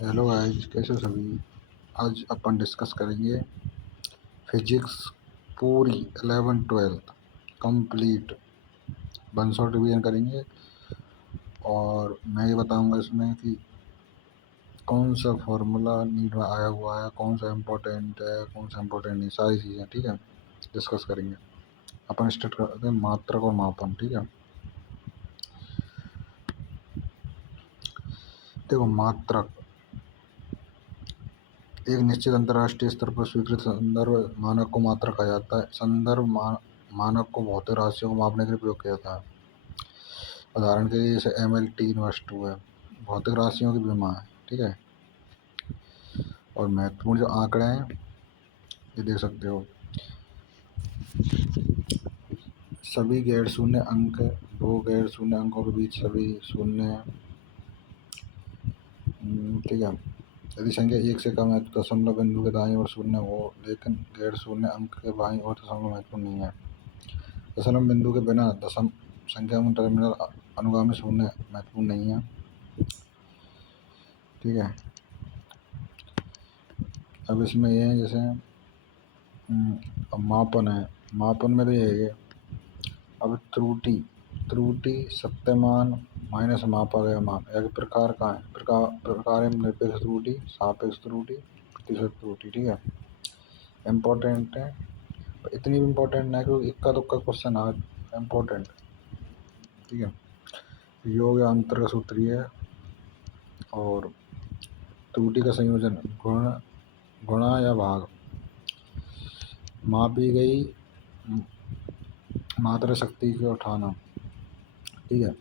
Hello guys, कैसे हो सभी। आज अपन डिस्कस करेंगे फिजिक्स पूरी 11th-12th complete one shot revision करेंगे। और मैं ये बताऊंगा इसमें कि कौन सा फॉर्मूला नीड में आया हुआ है, कौन सा इम्पोर्टेंट है, कौन सा इम्पोर्टेंट नहीं, सारी चीज़ें ठीक है डिस्कस करेंगे। अपन स्टार्ट करते हैं मात्रक और मापन। ठीक है, देखो मात्रक एक निश्चित अंतर्राष्ट्रीय स्तर पर स्वीकृत संदर्भ मानक को मात्रक कहा जाता है। संदर्भ मानक को भौतिक राशियों को मापने के लिए प्रयोग किया जाता है। उदाहरण के लिए जैसे MLT/2 है, भौतिक राशियों की विमा है। ठीक है, और महत्वपूर्ण जो आंकड़े हैं ये देख सकते हो। सभी गैर शून्य अंक, दो गैर शून्य अंकों के बीच सभी शून्य है। ठीक है, यदि संख्या 1 से कम है तो दशमलव बिंदु के दाईं ओर शून्य हो, लेकिन गैर शून्य अंक के बाईं ओर दशमलव महत्वपूर्ण नहीं है। दशमलव बिंदु के बिना दशम संख्या में टर्मिनल अनुगामी शून्य महत्वपूर्ण नहीं है। ठीक है, अब इसमें ये है जैसे अब मापन है। मापन में तो ये है, अब त्रुटि त्रुटि सत्य मान माइनस मापा गया मान, या प्रकार का है। प्रकार में निरपेक्ष त्रुटि, सापेक्ष त्रुटि, प्रतिशत त्रुटि। ठीक है, इम्पोर्टेंट है, इतनी भी इम्पोर्टेंट नहीं क्योंकि इक्का दुक्का क्वेश्चन है इम्पोर्टेंट। ठीक है, योग या अंतर का सूत्र है, और त्रुटि का संयोजन गुणा या भाग। मापी गई मात्रा शक्ति को उठाना। ठीक है,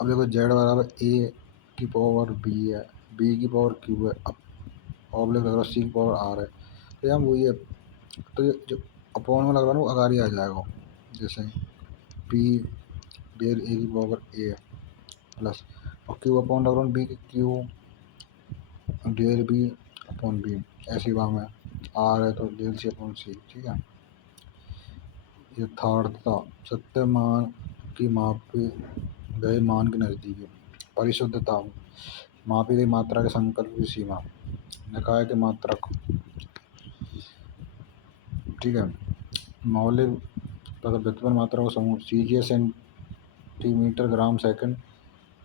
अब देखो z बराबर a की पावर b है, b की पावर q है, अब ऑब्लिक लग रहा है c की पावर r है। तो यहाँ वही है, तो जो अपॉन में लग रहा है वो अगारी आ जाएगा। जैसे p डेल a की पावर a है प्लस, और q अपॉन लग रहा है b की q del b upon b। ऐसी बात में r है तो डेल c अपॉन c। ठीक है, यथार्थता सत्य मान की मापे गए मान के नज़दीक। परिशुद्धता मापी गई मात्रा के संकल्प की सीमा। निकाय के मात्रक। ठीक है, मौलिक तथा व्युत्पन्न मात्रा को समूह। CGS centimetre gram second,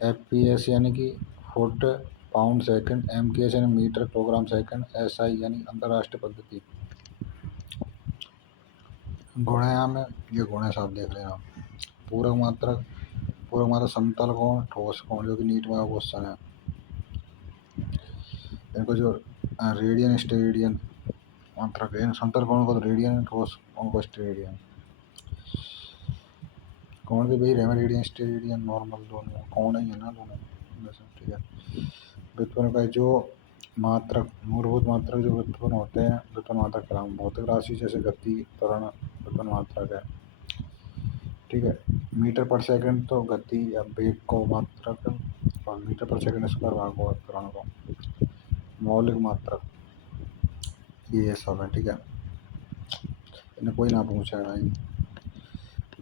FPS यानी कि फुट पाउंड सेकंड, MKS यानी मीटर किलोग्राम सेकंड, SI यानी अंतर्राष्ट्रीय पद्धति। गुण है में ये गुण है, साफ देख लेना। पूरक मात्रक समतल कोण, ठोस कोण, जो कि नीट में क्वेश्चन है। इनको जो रेडियन स्टेरेडियन मात्रक है, समतल कोण को तो रेडियन, ठोस कोण को स्टेरेडियन। कोण के भी रहे रेडियन स्टेरेडियन नॉर्मल दोनों कोण ही है ना दोनों वैसे। ठीक है, व्युत्पन्न का जो मात्रक मूलभूत मात्रक जो व्युत्पन्न होते हैं, व्युत्पन्न मात्रक कराम भौतिक राशि जैसे गति त्वरण व्युत्पन्न मात्रक है। ठीक है, मीटर पर सेकंड तो गति या वेग को मात्रक, और मीटर पर सेकंड स्क्वायर भाग को त्वरण को। मौलिक मात्रक ये सब है। ठीक है, इन्हें कोई ना पूछा है।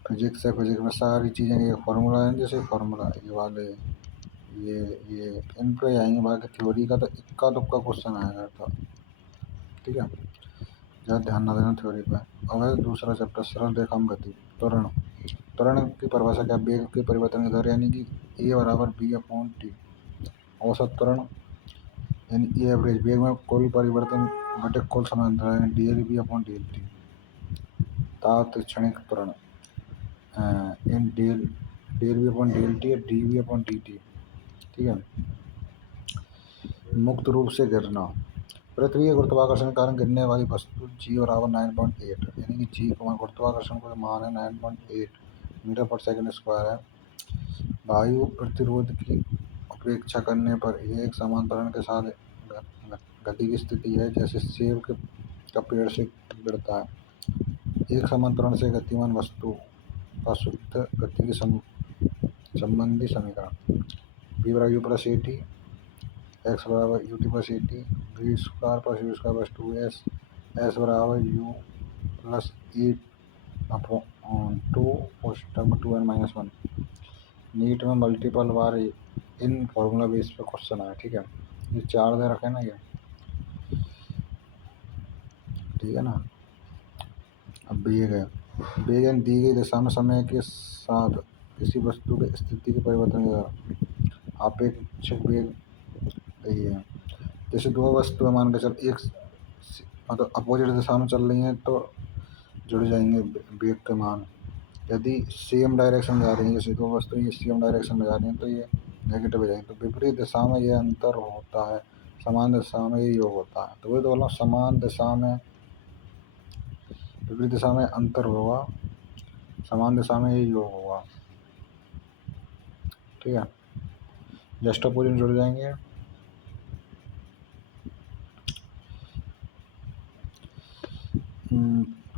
फिजिक्स है, फिजिक्स में सारी चीज़ें ये फार्मूला है, जैसे फार्मूला ये वाले ये इन पे आएंगे। बाकी थ्योरी का तो इक्का दुक्का क्वेश्चन आएगा तो। ठीक है, ज़्यादा ध्यान ना देना थ्योरी पे। अब है दूसरा चैप्टर सरल रेखा में गति। त्वरण त्वरण की परिभाषा क्या? वेग के परिवर्तन की दर यानी कि a बराबर b अपॉन t। औसत त्वरण यानी ए एवरेज, वेग में कुल परिवर्तन घटे कुल समय अंतराल यानी dl/v अपॉन dt। तात्क्षणिक त्वरण इन डेल v अपॉन dt या dv अपॉन dt। ठीक है, मुक्त रूप से गिरना। पृथ्वी के गुरुत्वाकर्षण के कारण गिरने वाली वस्तु g बराबर 9.8, यानी कि g का गुरुत्वाकर्षण का मान है 9.8 मीटर पर सेकंड स्क्वायर है। वायु प्रतिरोध की उपेक्षा करने पर यह एक समान त्वरण के साथ गति की स्थिति है, जैसे सेब का पेड़ से गिरता है। एक समान त्वरण से गतिमान वस्तु का शुद्ध गति की संबंधी समीकरण। v बराबर u प्लस AT, x बराबर ut plus AT, v square plus u square plus 2s, s बराबर u प्लस e अपॉन 2 उस टर्म 2n-1। नीट में मल्टीपल बार इन फॉर्मूला बेस पे क्वेश्चन आया। ठीक है, ये 4 दे रखे ना ये, ठीक है ना। अब वेग है, वेग यानी दी गई दिशा में समय के साथ किसी वस्तु की स्थिति के परिवर्तन का आपेक्षिक वेग यही है। जैसे दो वस्तुएं मान के चल एक मतलब अपोजिट दिशा में चल रही हैं तो जुड़ जाएंगे वेग के मान। यदि सेम डायरेक्शन में जा रही हैं, जैसे दो वस्तुएं ये सेम डायरेक्शन में जा रही हैं तो ये नेगेटिव हो जाएंगे। तो विपरीत दिशा में ये अंतर होता है, समान दिशा में ये योग होता है। तो वही तो बोला, समान दिशा में विपरीत दिशा में अंतर होगा, समान दिशा में ये योग होगा, ठीक है। जस्ट अपोजिट जुड़ जाएंगे।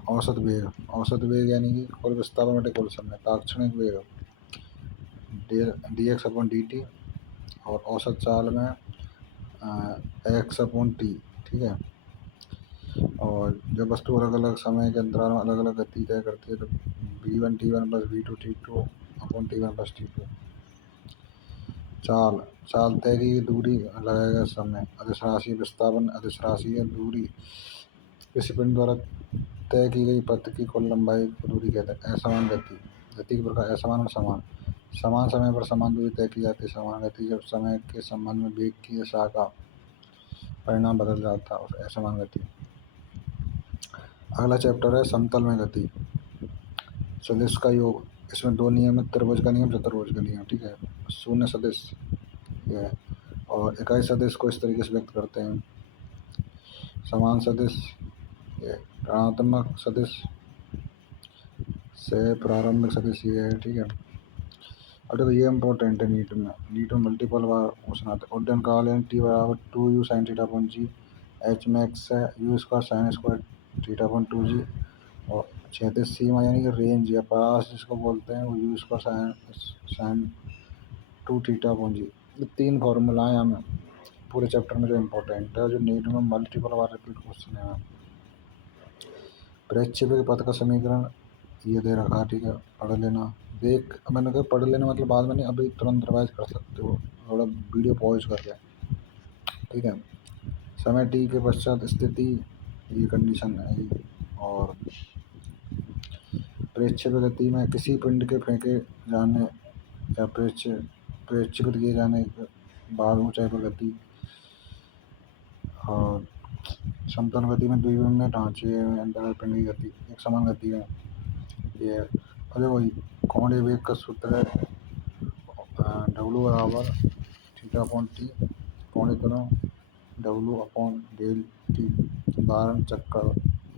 औसत वेग, औसत वेग यानी कि कुल विस्थापन बटे कुल समय। ताक्षणिक वेग D x upon D T, और औसत चाल में एक्स अपॉन टी, ठीक है। और जब वस्तु अलग अलग समय के अंतराल में अलग अलग गति तय करती है तो v1 t1 plus v2 t2 upon t1 plus t2। चाल, चाल तय की दूरी लगेगा समय। अदिश राशि विस्थापन, अदिश राशि है दूरी, किसी पिंड द्वारा तय की गई पथ की कुल लंबाई को दूरी कहते हैं। असमान गति, गति के प्रकार असमान और समान। समान समय पर समान दूरी तय की जाती है। समान गति जब समय के संबंध में वेग की दिशा का परिणाम बदल जाता है, उस असमान गति। अगला चैप्टर है समतल में गति, सदिश का योग। इसमें दो नियम है, त्रिभुज का नियम, चतुर्भुज का नियम, ठीक है। शून्य सदिश ये है, और इकाई सदिश को इस तरीके से व्यक्त करते हैं। समान सदिश ये, ऋणात्मक सदिश से प्रारंभिक सदिश ये है, ठीक है। अब देखो ये इम्पोर्टेंट है नीट में मल्टीपल बार क्वेश्चन आते हैं। उड्डयन काल है टी बराबर 2u साइन थीटा अपॉन जी, एच मैक्स है you square sine square theta upon 2g, और क्षैतिज सीमा यानी कि रेंज या परास जिसको बोलते हैं वो U square sine 2 theta upon g. ये तीन फॉर्मूलाएँ हमें पूरे चैप्टर में जो इम्पोर्टेंट है, जो नीट में मल्टीपल बार रिपीट क्वेश्चन है। प्रक्षेपी के पथ का समीकरण ये दे रखा, ठीक है, पढ़ लेना। देख मैंने कहा पढ़ लेना मतलब बाद में नहीं, अभी तुरंत रिवाइज कर सकते हो, थोड़ा वीडियो पॉज करके, ठीक है। समय टी के पश्चात स्थिति ये कंडीशन है ये। और प्रक्षेप गति में किसी पिंड के फेंके जाने या प्रक्षेपित किए जाने के बाद ऊंचाई पर गति। और समतल गति में द्विविमीय ढांचे में अंतराल पिंड की गति एक समान गति है ये। अरे वही कोणीय वेग का सूत्र है डब्लू बराबर थीटा अपॉन टी, कोणीय त्वरण डब्लू अपॉन डेल टी, उदाहरण चक्कर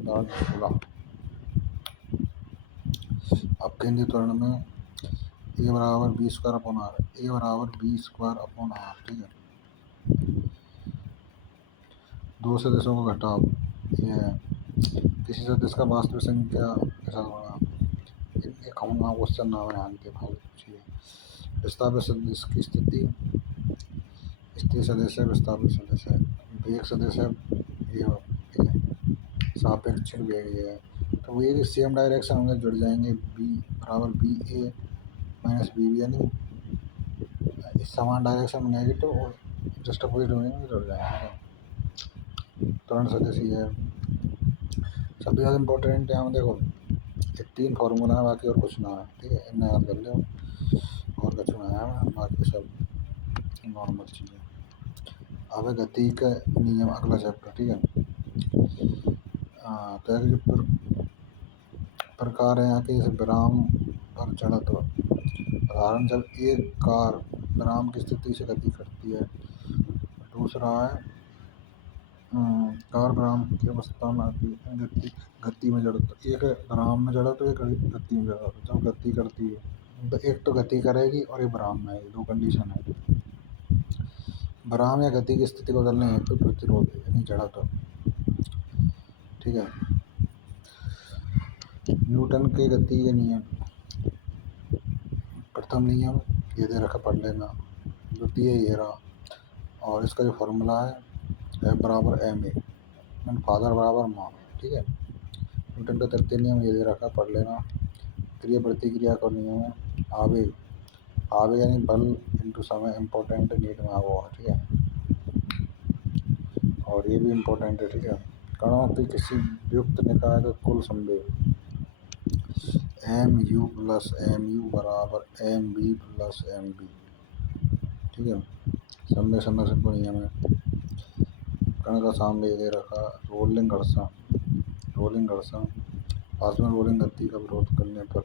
दार्ढ गोला। अब केंद्रीय त्वरण में ए बराबर बी स्क्वायर अपॉन आर, ए बराबर बी स्क्वायर अपॉन आर, ठीक है। दो सदस्यों को घटाओ, ये है किसी सदस्य का वास्तविक संख्या के साथ बढ़ा। एक हम क्वेश्चन नाम है ध्यान दे भाई, ठीक है। विस्थापित सदस्य की स्थिति, स्थिर सदस्य विस्थापित सदस्य, वेग सदस्य ये सापेक्षिक वेग ये है। तो ये सेम डायरेक्शन होंगे जुड़ जाएंगे, बी बराबर बी ए माइनस बी बी, यानी समान डायरेक्शन में नेगेटिव और जस्ट अपोजिट होंगे जुड़ जाएंगे। त्वरण सदस्य है सबसे ज़्यादा इम्पोर्टेंट है। हम देखो ये तीन फार्मूला है, बाकी और कुछ ना है, ठीक है, इन्हें याद कर लो, और कुछ ना है, बाकी सब नॉर्मल चीज़ें। अब है गति का नियम, अगला चैप्टर, ठीक है। तो एक जो प्रकार है यहाँ के, जैसे विराम पर जड़त्व। उदाहरण जब एक कार विराम की स्थिति से गति करती है। दूसरा है कार विराम की अवस्था में आती है, गति में जड़त्व। एक है विराम में जड़त्व, एक गति में जड़त्व। जब गति करती है तो एक तो गति करेगी और एक विराम में, दो कंडीशन है। विराम या गति की स्थिति बदलने हेतु प्रतिरोध यानी जड़त्व, ठीक है। न्यूटन के गति के नियम, प्रथम नियम ये दे रखा, पढ़ लेना। द्वितीय ये रहा, और इसका जो फॉर्मूला है एफ बराबर एम ए, फादर बराबर माँ, ठीक है। न्यूटन का तृतीय नियम ये दे रखा, पढ़ लेना। क्रिया प्रतिक्रिया का नियम है। आवेग, आवेग यानी बल इंटू समय, इम्पोर्टेंट नीट में हुआ, ठीक है। और ये भी इम्पोर्टेंट है, ठीक है। कणों की किसी युक्त निकाय का कुल संवेग mu प्लस mu बराबर mv प्लस mb, ठीक है। संवेग संरक्षण को नियम है। कण का संवेग दे रखा, रोलिंग घर्षण पास में रोलिंग गति का विरोध करने पर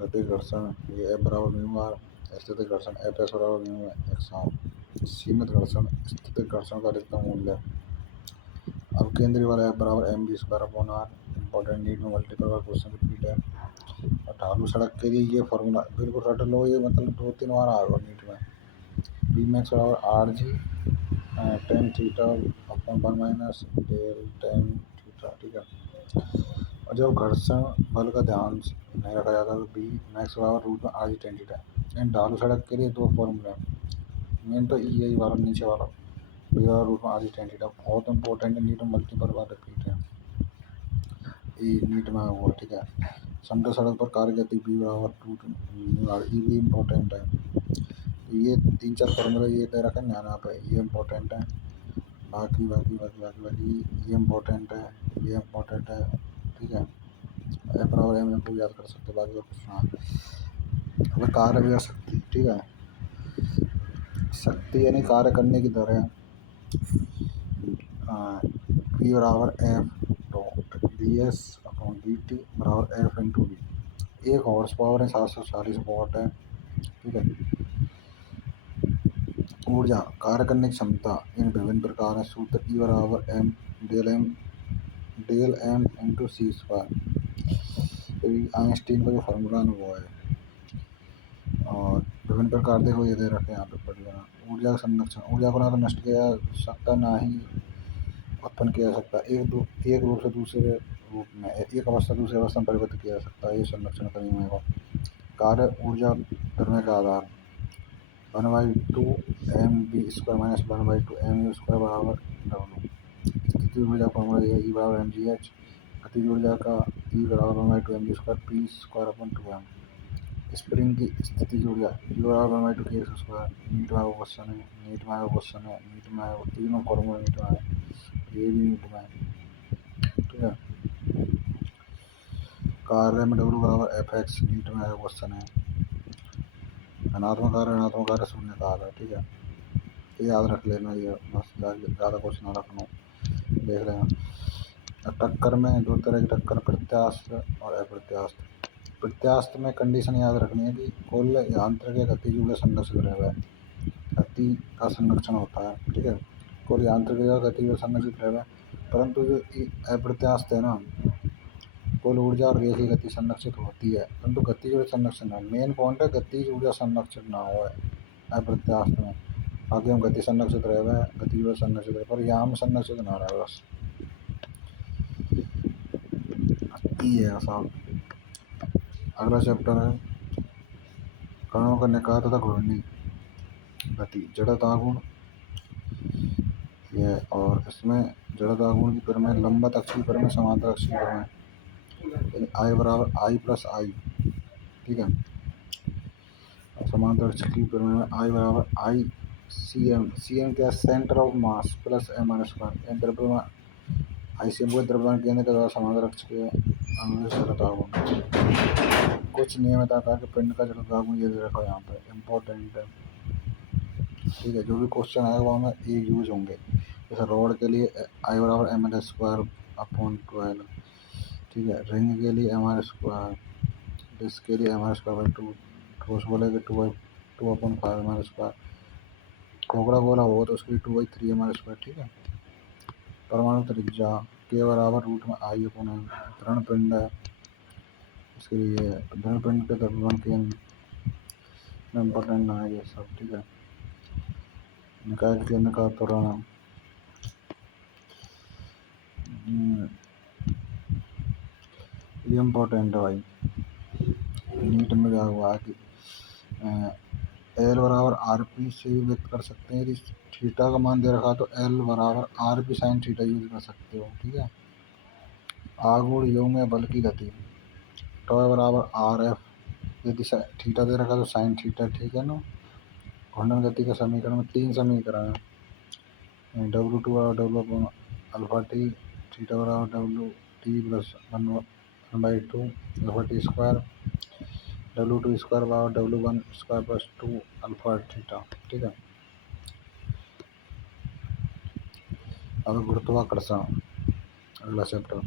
गति घर्षण ये F बराबर म्यू आर, स्थितिक घर्षण एफ एस बराबर म्यू एक्स आर। सीमित घर्षण स्थितिक घर्षण का अधिकतम मूल्य। अब केंद्रीय बल F बराबर M B square upon R. Important NEET में मल्टीपल बार क्वेश्चन रिपीट है। और ढालू सड़क के लिए ये फॉर्मूला बिल्कुल रट लो, ये मतलब 2-3 बार आएगा नीट में। बी मैक्स बराबर आर जी टेन थीटा अपॉन 1 माइनस डेल टेन थीटा, ठीक है। और जब घर्षण बल का ध्यान नहीं रखा जाता तो बी मैक्स बराबर रूट में are G tan theta. And ढालू सड़क के लिए 2 फॉर्मूले हैं, मेन तो ई वाला नीचे वाला बी बराबर रूट में आर जी टेन थीटा, बहुत इंपॉर्टेंट है, नीट में मल्टीपल बार रिपीट है, ई नीट में हुआ, ठीक है। समतल सड़क पर कार्य गति बी बराबर रूट म्यू आर, ई भी इम्पोर्टेंट है। ये 3-4 फॉर्मूले ये दे रखे हैं यहाँ पे, ये इम्पोर्टेंट है। बाकी बाकी बाकी बाकी बाकी ये इम्पोर्टेंट है, ये इम्पोर्टेंट है, ठीक है। एफ बराबर एम को याद कर सकते, बाकी और कुछ ना। अब कार्य भी शक्ति, ठीक है। शक्ति यानी कार्य करने की दर है, पी बराबर F dot D S upon D T बराबर F into D. 1 horse power है 740 वॉट है, ठीक है। ऊर्जा कार्य करने की क्षमता इन विभिन्न प्रकार है। सूत्र ई बराबर एम डेल एम इंटू सी स्क्वायर, आइंस्टीन का जो फार्मूला है वो है। और विभिन्न प्रकार देखो ये दे रखे हैं, यहाँ पे पढ़ लेना। ऊर्जा का संरक्षण, ऊर्जा को ना तो नष्ट किया जा सकता ना ही उत्पन्न किया जा सकता, एक रूप से दूसरे रूप में, एक अवस्था दूसरी अवस्था में परिवर्तित किया जा सकता है, ये संरक्षण का नियम है। कार्य ऊर्जा द्रव्य का आधार 1/2 mv square minus 1/2 mu square बराबर डब्ल्यू। स्थिति ऊर्जा फॉर्मूला ये ई बराबर एम जी एच, गतिज ऊर्जा का ई बराबर 1/2 mv square P square upon 2m। Spring की स्थिति ऊर्जा ई बराबर 1/2 के स्क्वायर। नीट में क्वेश्चन है, नीट में तीनों फॉर्मूला नीट में है, ये भी नीट में है, ठीक है। कार्य में डब्ल्यू बराबर एफ एक्स, नीट में क्वेश्चन है। धनात्मक कार्य शून्य काल है, ठीक है। ये याद रख लेना, ये बस ज़्यादा क्वेश्चन ना रखना, देख लेना। टक्कर में 2 तरह की टक्कर, प्रत्यास्थ और अप्रत्यास्थ। प्रत्यास्थ में कंडीशन याद रखनी है कि कुल यांत्रिक या गतिज ऊर्जा संरक्षित रहे, गति का संरक्षण होता है, ठीक है। कुल यांत्रिक या गतिज ऊर्जा संरक्षित रहे, परंतु जो अप्रत्यास्थ है ना, कुल ऊर्जा और रेखीय गति संरक्षित होती है, परंतु गतिज ऊर्जा संरक्षण है। मेन पॉइंट है गतिज ऊर्जा संरक्षित ना हो अप्रत्यास्थ में। बाकी हम गति संरक्षित रहे, गतिज ऊर्जा संरक्षित रहे, पर यहाँ में संरक्षित ना रहे, बस ये है साहब। अगला चैप्टर है कणों का निकाय तथा घूर्णी गति, जड़ता गुण ये। और इसमें जड़ता गुण की परिमेय लंबवत अक्ष की परिमेय समांतर अक्ष की परिमेय आई बराबर आई प्लस आई, ठीक है। समांतर अक्ष की परिमेय आई बराबर आई सी एम, क्या centre of mass plus M R square. द्रव्यमान आई सी एम को द्रव्यमान केंद्र के द्वारा समांतर अक्ष के अनुदिश जड़ता गुण। कुछ नियमित आकार के पिंड का जड़ता गुण ये दे रखा है यहाँ पे, इम्पोर्टेंट है, ठीक है। जो भी क्वेश्चन आएगा वहाँ में ये यूज होंगे। जैसे रोड के लिए आई बराबर एम एल स्क्वायर अपॉन 12, ठीक है। रिंग के लिए एम आर स्क्वायर, डिस्क के लिए एम आर स्क्वायर बाई 2, ठोस गोले के 2 अपॉन 5 एम आर स्क्वायर, खोखला गोला हो तो उसके लिए 2/3 एम आर स्क्वायर, ठीक है। परमाणु त्रिज्या के बराबर रूट में आई अपॉन एम। धरण पिंड है, इसके लिए धरण पिंड के द्रव्यमान केंद्र इम्पोर्टेंट ना है ये सब, ठीक है। निकाय के केंद्र का त्वरण, ये इम्पोर्टेंट है भाई। नीट में क्या हुआ है कि एल बराबर आर पी से भी व्यक्त कर सकते हैं, यदि थीटा का मान दे रखा तो एल बराबर R P sine theta use कर सकते हो, ठीक है। आघूर्ण युग्म में बल की गति टॉय बराबर आर एफ, यदि थीटा दे रखा तो साइन थीटा, ठीक है ना। घूर्णन गति के समीकरण में 3 समीकरण है, W2 बराबर W upon alpha T, theta बराबर W T plus 1/2 alpha T square, W2 square बराबर W1 square plus 2 alpha theta. ठीक है। अब गुरुत्वाकर्षण अगला चैप्टर।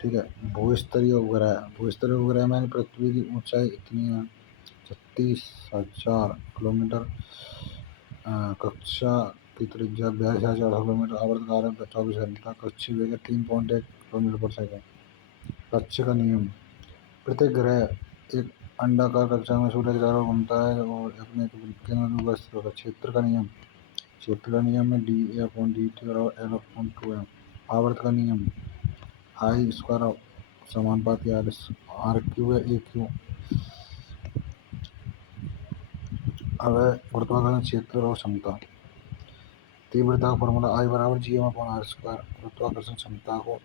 ठीक है। भूस्तरीय उपग्रह, भूस्तरीय उपग्रह में पृथ्वी की ऊंचाई इतनी है 36,000 किलोमीटर, कक्षा की त्रिज्या 42,000 किलोमीटर, आवर्तकाल 24 घंटा, कक्षीय वेग 3.1 किलोमीटर पर सेकंड। कक्ष का नियम, प्रत्येक ग्रह एक अंडाकार कक्षा में सूर्य के चारों ओर घूमता है और अपने केंद्र में उपस्थित होता है। क्षेत्र का नियम, क्षेत्र का नियम में D A upon D T बराबर एल अपॉन 2m। आवर्त का नियम आई स्क्वायर समानुपाती आर क्यू है ए क्यू। अब है गुरुत्वाकर्षण क्षेत्र और क्षमता। तीव्रता का फॉर्मूला आई बराबर G M upon R square. गुरुत्वाकर्षण क्षमता को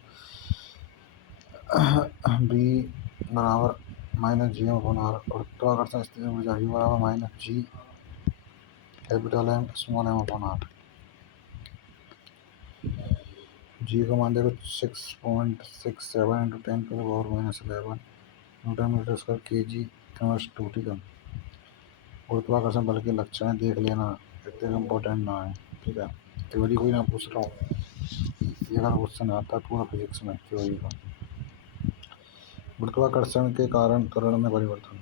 बी बराबर minus G M upon R. गुरुत्वाकर्षण स्थिति ऊर्जा यू बराबर minus G capital M small M upon R. G का मान देखो 6.67 इंटू 10⁻⁻11 न्यूटन मीटर स्क्वायर के जी इनवर्स 2। ठीक है। गुरुत्वाकर्षण बल के लक्षण देख लेना, इतने इम्पोर्टेंट ना है। ठीक है। थ्योरी कोई ना पूछ रहा हूँ, ये अगर क्वेश्चन आता है पूरा फिजिक्स में थ्योरी का। गुरुत्वाकर्षण के कारण त्वरण में परिवर्तन,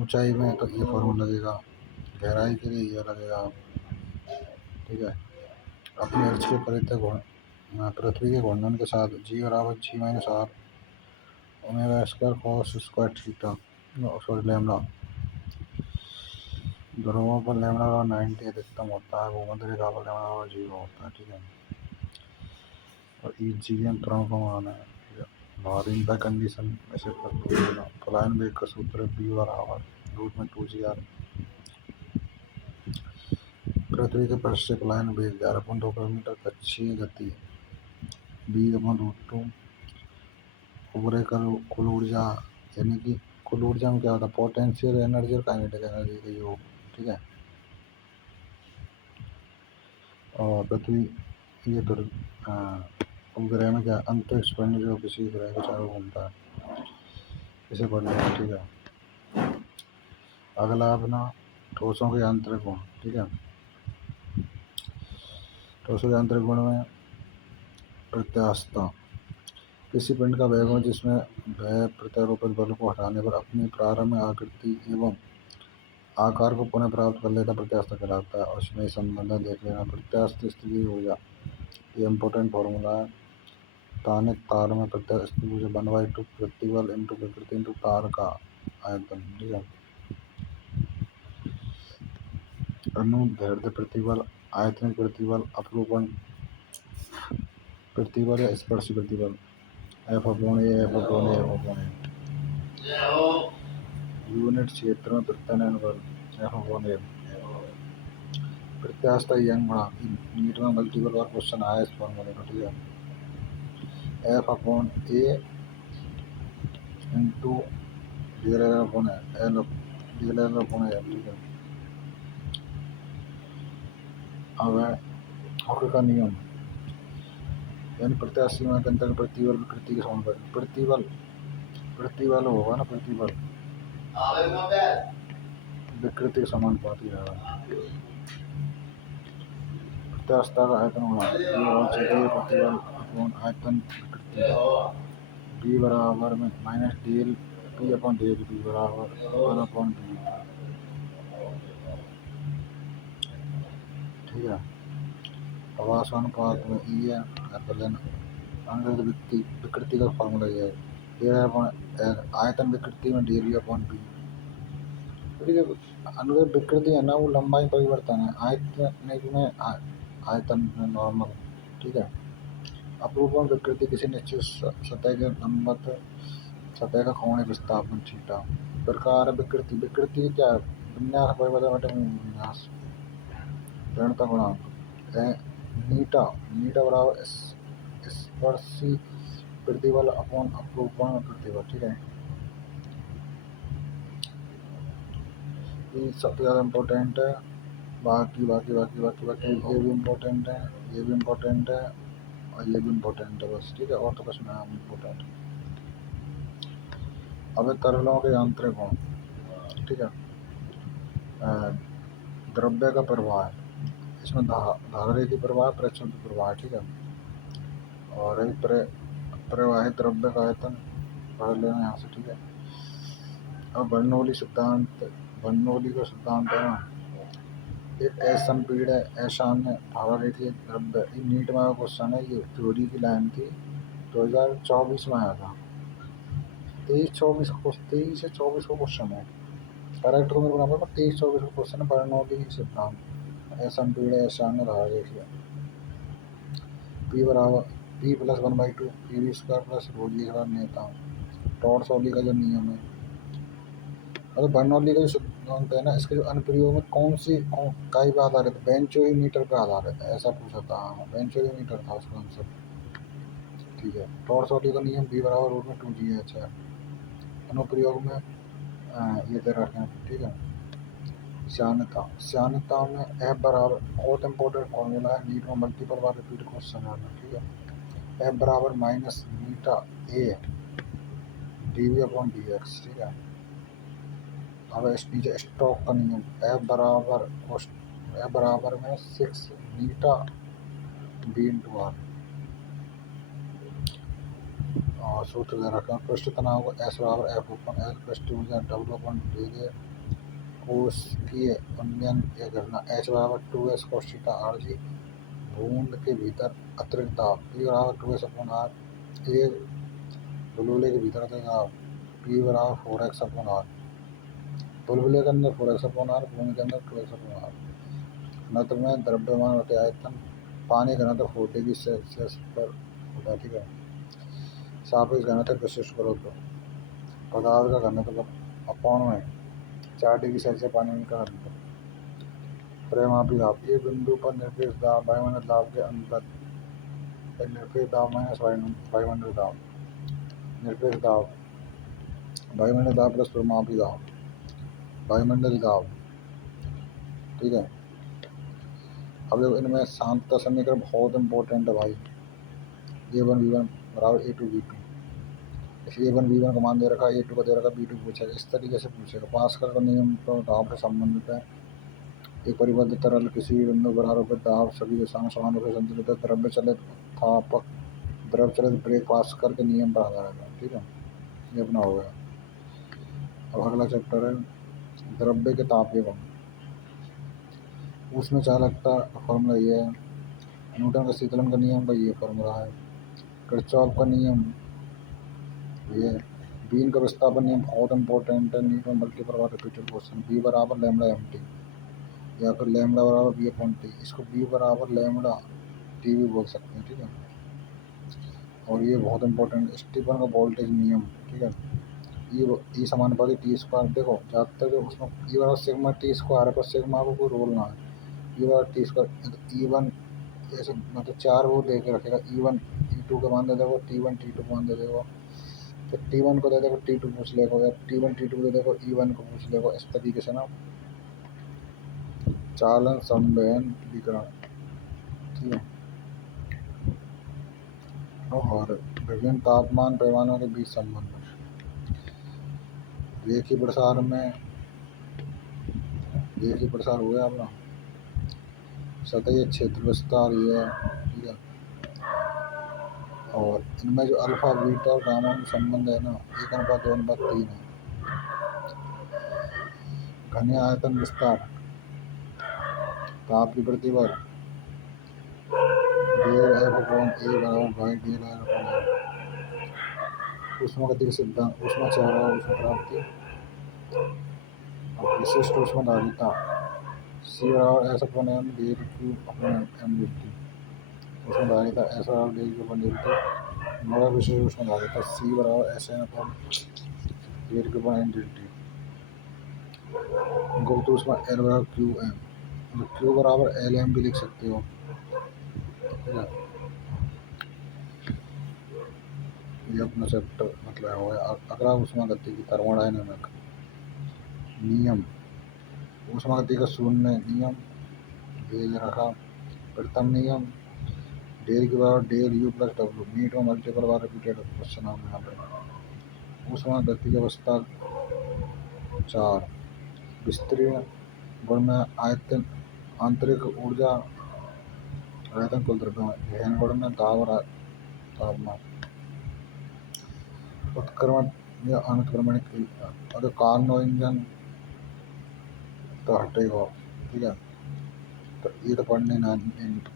ऊंचाई में तो ये फॉर्मूला लगेगा, गहराई के लिए ये लगेगा। ठीक है। अपने अक्ष के परितः पृथ्वी के घूर्णन के साथ जी बराबर g minus R omega square cos square theta sorry lambda. ध्रुवों पर लैम्डा बराबर 90 अधिकतम होता है, भूमध्य रेखा पर लैम्डा बराबर 0 होता है। ठीक है। और ई जी के अंतराल को माना है। ठीक है। भारी इनका कंडीशन ऐसे पलायन वेग का सूत्र बी बराबर रूट में 2g/। पृथ्वी के पृष्ठ से पलायन वेग 11.2 किलोमीटर, कक्षीय गति b/√2। उपग्रह कुल ऊर्जा, यानी कि कुल ऊर्जा में क्या होता है, पोटेंशियल एनर्जी और काइनेटिक एनर्जी का योग। ठीक है। और पृथ्वी ये उपग्रह में क्या अंतरिक्ष पिंड जो किसी ग्रह के चारों घूमता है, इसे पढ़ लेंगे। ठीक है। अगला अपना ठोसों के यांत्रिक गुण। ठीक है। ठोसों के यांत्रिक गुण में प्रत्यास्थता, किसी पिंड का वह गुण जिसमें वह प्रत्यारोपित बल को हटाने पर अपनी प्रारंभिक आकृति एवं आकार को पुनः प्राप्त कर लेता प्रत्यास्थ कहलाता है। और इसमें संबंध देख लेना, प्रत्यास्थ स्थिति ऊर्जा, ये इम्पोर्टेंट फॉर्मूला है। स्थानिक तार में प्रत्यास्थ स्थिति ऊर्जा 1/2 प्रतिबल इंटू विकृति इंटू तार का आयतन। ठीक है। अनुदैर्ध्य प्रतिबल, आयतनिक प्रतिबल, अपरूपण प्रतिबल या स्पर्शी प्रतिबल F upon A F upon A F upon A. Unit क्षेत्र में प्रत्यानयन बल एफ अपॉन ए। प्रत्यास्थता यंग बड़ा नीट में मल्टीपल बार क्वेश्चन आया इस फॉर्मूले का। ठीक है। F upon A into D L upon L D L upon L. ठीक है। अब है हॉकी का नियम, यानी प्रत्यास्थ सीमा के अंतर्गत प्रतिबल विकृति के समानुपाती। प्रतिबल प्रतिबल होगा ना, प्रतिबल विकृति के समानुपाती रहेगा। प्रत्यास्थता का आयतन गुणा प्रतिबल अपॉन आयतन विकृति बी बराबर में minus D L P upon D L B बराबर 1 अपॉन बी। ठीक है। आवास अनुपात में ई है विकृति का फॉर्मूला ये है, आयतन विकृति में डी बी अपॉन बी। अनुदैर्ध्य विकृति है ना, वो लंबाई परिवर्तन है, आयतनिक में आयतन में नॉर्मल। ठीक है। अपरूपण विकृति किसी निश्चित सतह के लंबवत सतह का कोणीय विस्थापन थीटा। प्रकार विकृति, विकृति क्या है, विन्यास परिवर्तन विन्यास। ऋणता गुणांक नीटा, नीटा बराबर स्पर्शी प्रतिबल अपॉन अपरूपण प्रतिबल। ठीक है। ये सबसे ज़्यादा इम्पोर्टेंट है, बाकी बाकी बाकी बाकी बाकी ये भी इम्पोर्टेंट है, ये भी इम्पोर्टेंट है, और ये भी इम्पोर्टेंट है बस, ठीक है। और तो कुछ नाम इम्पोर्टेंट। अब तरलों के यांत्रिक गुण, ठीक है। द्रव्य का प्रवाह है, इसमें धारा की प्रवाह, प्रेक्षण की प्रवाह, ठीक है। और एक प्रवाहित द्रव्य का आयतन पढ़ लेना यहाँ से, ठीक है। अब बर्नौली का सिद्धांत है ना, एक असंपीड़ है अशान्य धारा रेखीय द्रव्य। ये नीट में क्वेश्चन है, ये थ्योरी की लाइन थी, 2024 में आया था। 23 से 24 को क्वेश्चन है, करेक्ट को मेरे को ना पता, 23-24 को क्वेश्चन है। बर्नौली सिद्धांत, असंपीड़ अशान्य धारा रेखीय, P plus 1/2 P V square plus rho g square नेता, टॉर्सौली का जो नियम है। अगर बर्नौली का जो सिद्धांत है ना, इसके जो अनुप्रयोग में का ही पे आधारित, बेंचोमीटर पे आधारित है, ऐसा पूछा था। बेंचोमीटर था उसका आंसर, ठीक है। टॉर्सौली का नियम B बराबर रूट में 2GH है। अनुप्रयोग में ये दे रखे हैं, ठीक है। श्यानता में F बराबर, बहुत इंपॉर्टेंट फॉर्मूला है, नीट में मल्टीपल बार रिपीट क्वेश्चन है, ठीक है। F बराबर माइनस मीटा A dV/dx, ठीक है। अब नीचे स्टोक का नियम, F बराबर में 6 मीटा B/r, और सूत्र दे रखा है। पृष्ठ तनाव को S बराबर F/L पृष्ठ ऊर्जा W/dA कोष्ठीय उन्नयन या घटना H बराबर 2S cos थीटा RG, बूंद के भीतर अतिरिक्त दाब P बराबर 2S/R, एक बुलबुले के भीतर अतिरिक्त दाब P बराबर 4x/R, बुलबुले के अंदर 4x/R, बूंद के अंदर 2x/R। घनत्व में द्रव्यमान बटे आयतन, पानी घनत्व 4 डिग्री सेल्सियस पर होता है, ठीक है। सापेक्ष घनत्व विशिष्ट घनत्व, पदार्थ का घनत्व अपॉन में 4 डिग्री सेल्सियस पानी का घनत्व। त्रैमापी दाब, एक बिंदु पर निरपेक्ष दाब वायुमंडल दाब के अंदर, निरपेक्ष दाब माइनस वायुमंडल दाब, निरपेक्ष दाब वायुमंडल दाब प्लस त्रैमापी दाब, वायुमंडल दाब, ठीक है। अब देखो इनमें सांतता समीकरण बहुत इंपॉर्टेंट है भाई। A1 V1 बराबर A2 V2, इस A1 V1 का मान दे रखा है, A2 का दे रखा है, B2 पूछेगा, इस तरीके से पूछेगा। पास्कल का नियम तो दाब से संबंधित है। एक परिबद्ध तरल किसी भी बिंदु पर आरोपित दाब सभी दिशाओं में समान रूप से संतुलित है। द्रव्य चलित थापक, द्रव चलित ब्रेक पास्कल के नियम पर आधारित है, ठीक है। ये अपना हो गया। अब अगला चैप्टर है द्रव्य के तापीय गुण। उसमें चालकता का फॉर्मूला ये है, न्यूटन का शीतलन का नियम का ये फॉर्मूला है, किरचॉफ का नियम ये, बीन का विस्थापन नियम बहुत इंपॉर्टेंट है, नीट में मल्टीपल बार रिपीटेड क्वेश्चन। B बराबर लैम्डा MT या फिर लैम्डा बराबर B/T, इसको B बराबर लैम्डा T भी बोल सकते हैं, ठीक है। और ये बहुत इंपॉर्टेंट, स्टीफन का वोल्टेज नियम, ठीक है। ई समानुपाती टी स्क्वायर, देखो ज़्यादातर जो उसमें ई बराबर सिग्मा टी स्क्वायर है, पर सिग्मा को कोई रोल ना है। ई बराबर टी स्क्वायर, E1 ऐसे मतलब 4 वो दे के रखेगा, E1 E2 का मान दे देगा, T1 T2 का मान दे देगा, फिर T1 को दे देगा, T2 पूछ लेगा, या T1 T2 को दे देगा, E1 को पूछ लेगा। इस तरीके से ना चालन संवहन विकिरण, ठीक है। और विभिन्न तापमान पैमानों के बीच संबंध, रेखीय प्रसार में, रेखीय प्रसार हो गया अपना, सतही क्षेत्र विस्तार ये है, ठीक है। और इनमें जो अल्फा बीटा और गामा में संबंध है ना, 1:2:3 है। घने आयतन विस्तार, ताप की प्रतिवर्ग F/A बराबर भाई DL/R। ऊष्मागतिकी सिद्धांत, ऊष्मा चौड़ा और ऊष्मा प्राप्ति, और विशिष्ट ऊष्माधारिता C बराबर S/M dQ/mdt, ऊष्माधारिता S बराबर dQ/dt, मगर विशिष्ट ऊष्माधारिता C बराबर SN/dQ/mdt। गुप्त ऊष्मा L बराबर QM, Q बराबर LM भी लिख सकते हो, ठीक है। ये अपना चैप्टर मतलब हो गया। अगला ऊष्मागतिकी थर्मोडायनामिक नियम, ऊष्मागतिकी का शून्य नियम, ये दे रखा। प्रथम नियम डेल के बराबर del U plus W, NEET में मल्टीपल बार रिपीटेड क्वेश्चन है यहाँ पे। ऊष्मा गति की अवस्था 4, विस्तीर्ण गुण में आयतन आंतरिक ऊर्जा आयतन कुल द्रव्यमान, गहन गुण में दाब और तापमान, उत्क्रमण या अनुत्क्रमण की और कार्नो इंजन तो हटेगा। ठीक है, तो ये तो पढ़ने ना नीट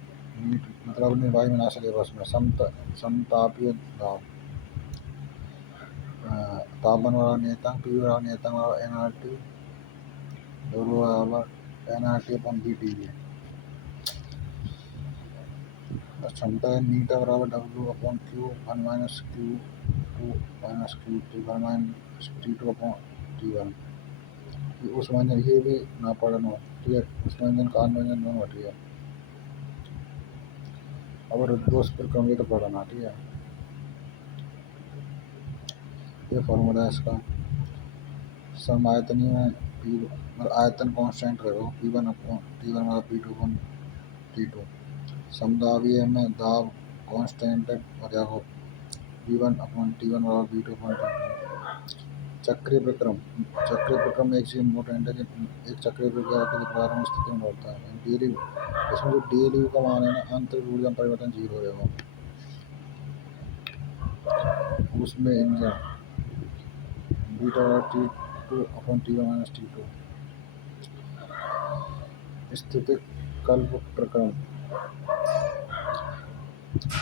मतलब नहीं भाई में ना सिलेबस में। समतापीय दाब, तापमान वाला नियतांक पी वाला नियतांक वाला एनआरटी बराबर NRT upon B T V. क्षमता है नीटा बराबर W upon Q one minus Q two minus Q two one minus T two upon T one. उस व्यंजन ये भी ना पढ़ना। ठीक है, उस व्यंजन का व्यंजन दोनों हटी है। अब दोस्त पर कम ये तो पढ़ना। ठीक है, ये फॉर्मूला है इसका। सम आयतनीय में पी आयतन कांस्टेंट रहेगा P one upon T one बराबर P two upon T two. समदाबीय में दाब कांस्टेंट हो जाएगा P one upon T one बराबर P two upon T two. चक्रीय प्रक्रम एक चीज इम्पोर्टेंट है कि एक चक्रीय प्रक्रिया के प्रारंभ स्थिति में होता है। डेली इसमें जो डेली का मान है ना, आंतरिक ऊर्जा परिवर्तन 0 रहेगा। उसमें engine beta T two upon T one minus T two. स्थितिक कल्प प्रक्रम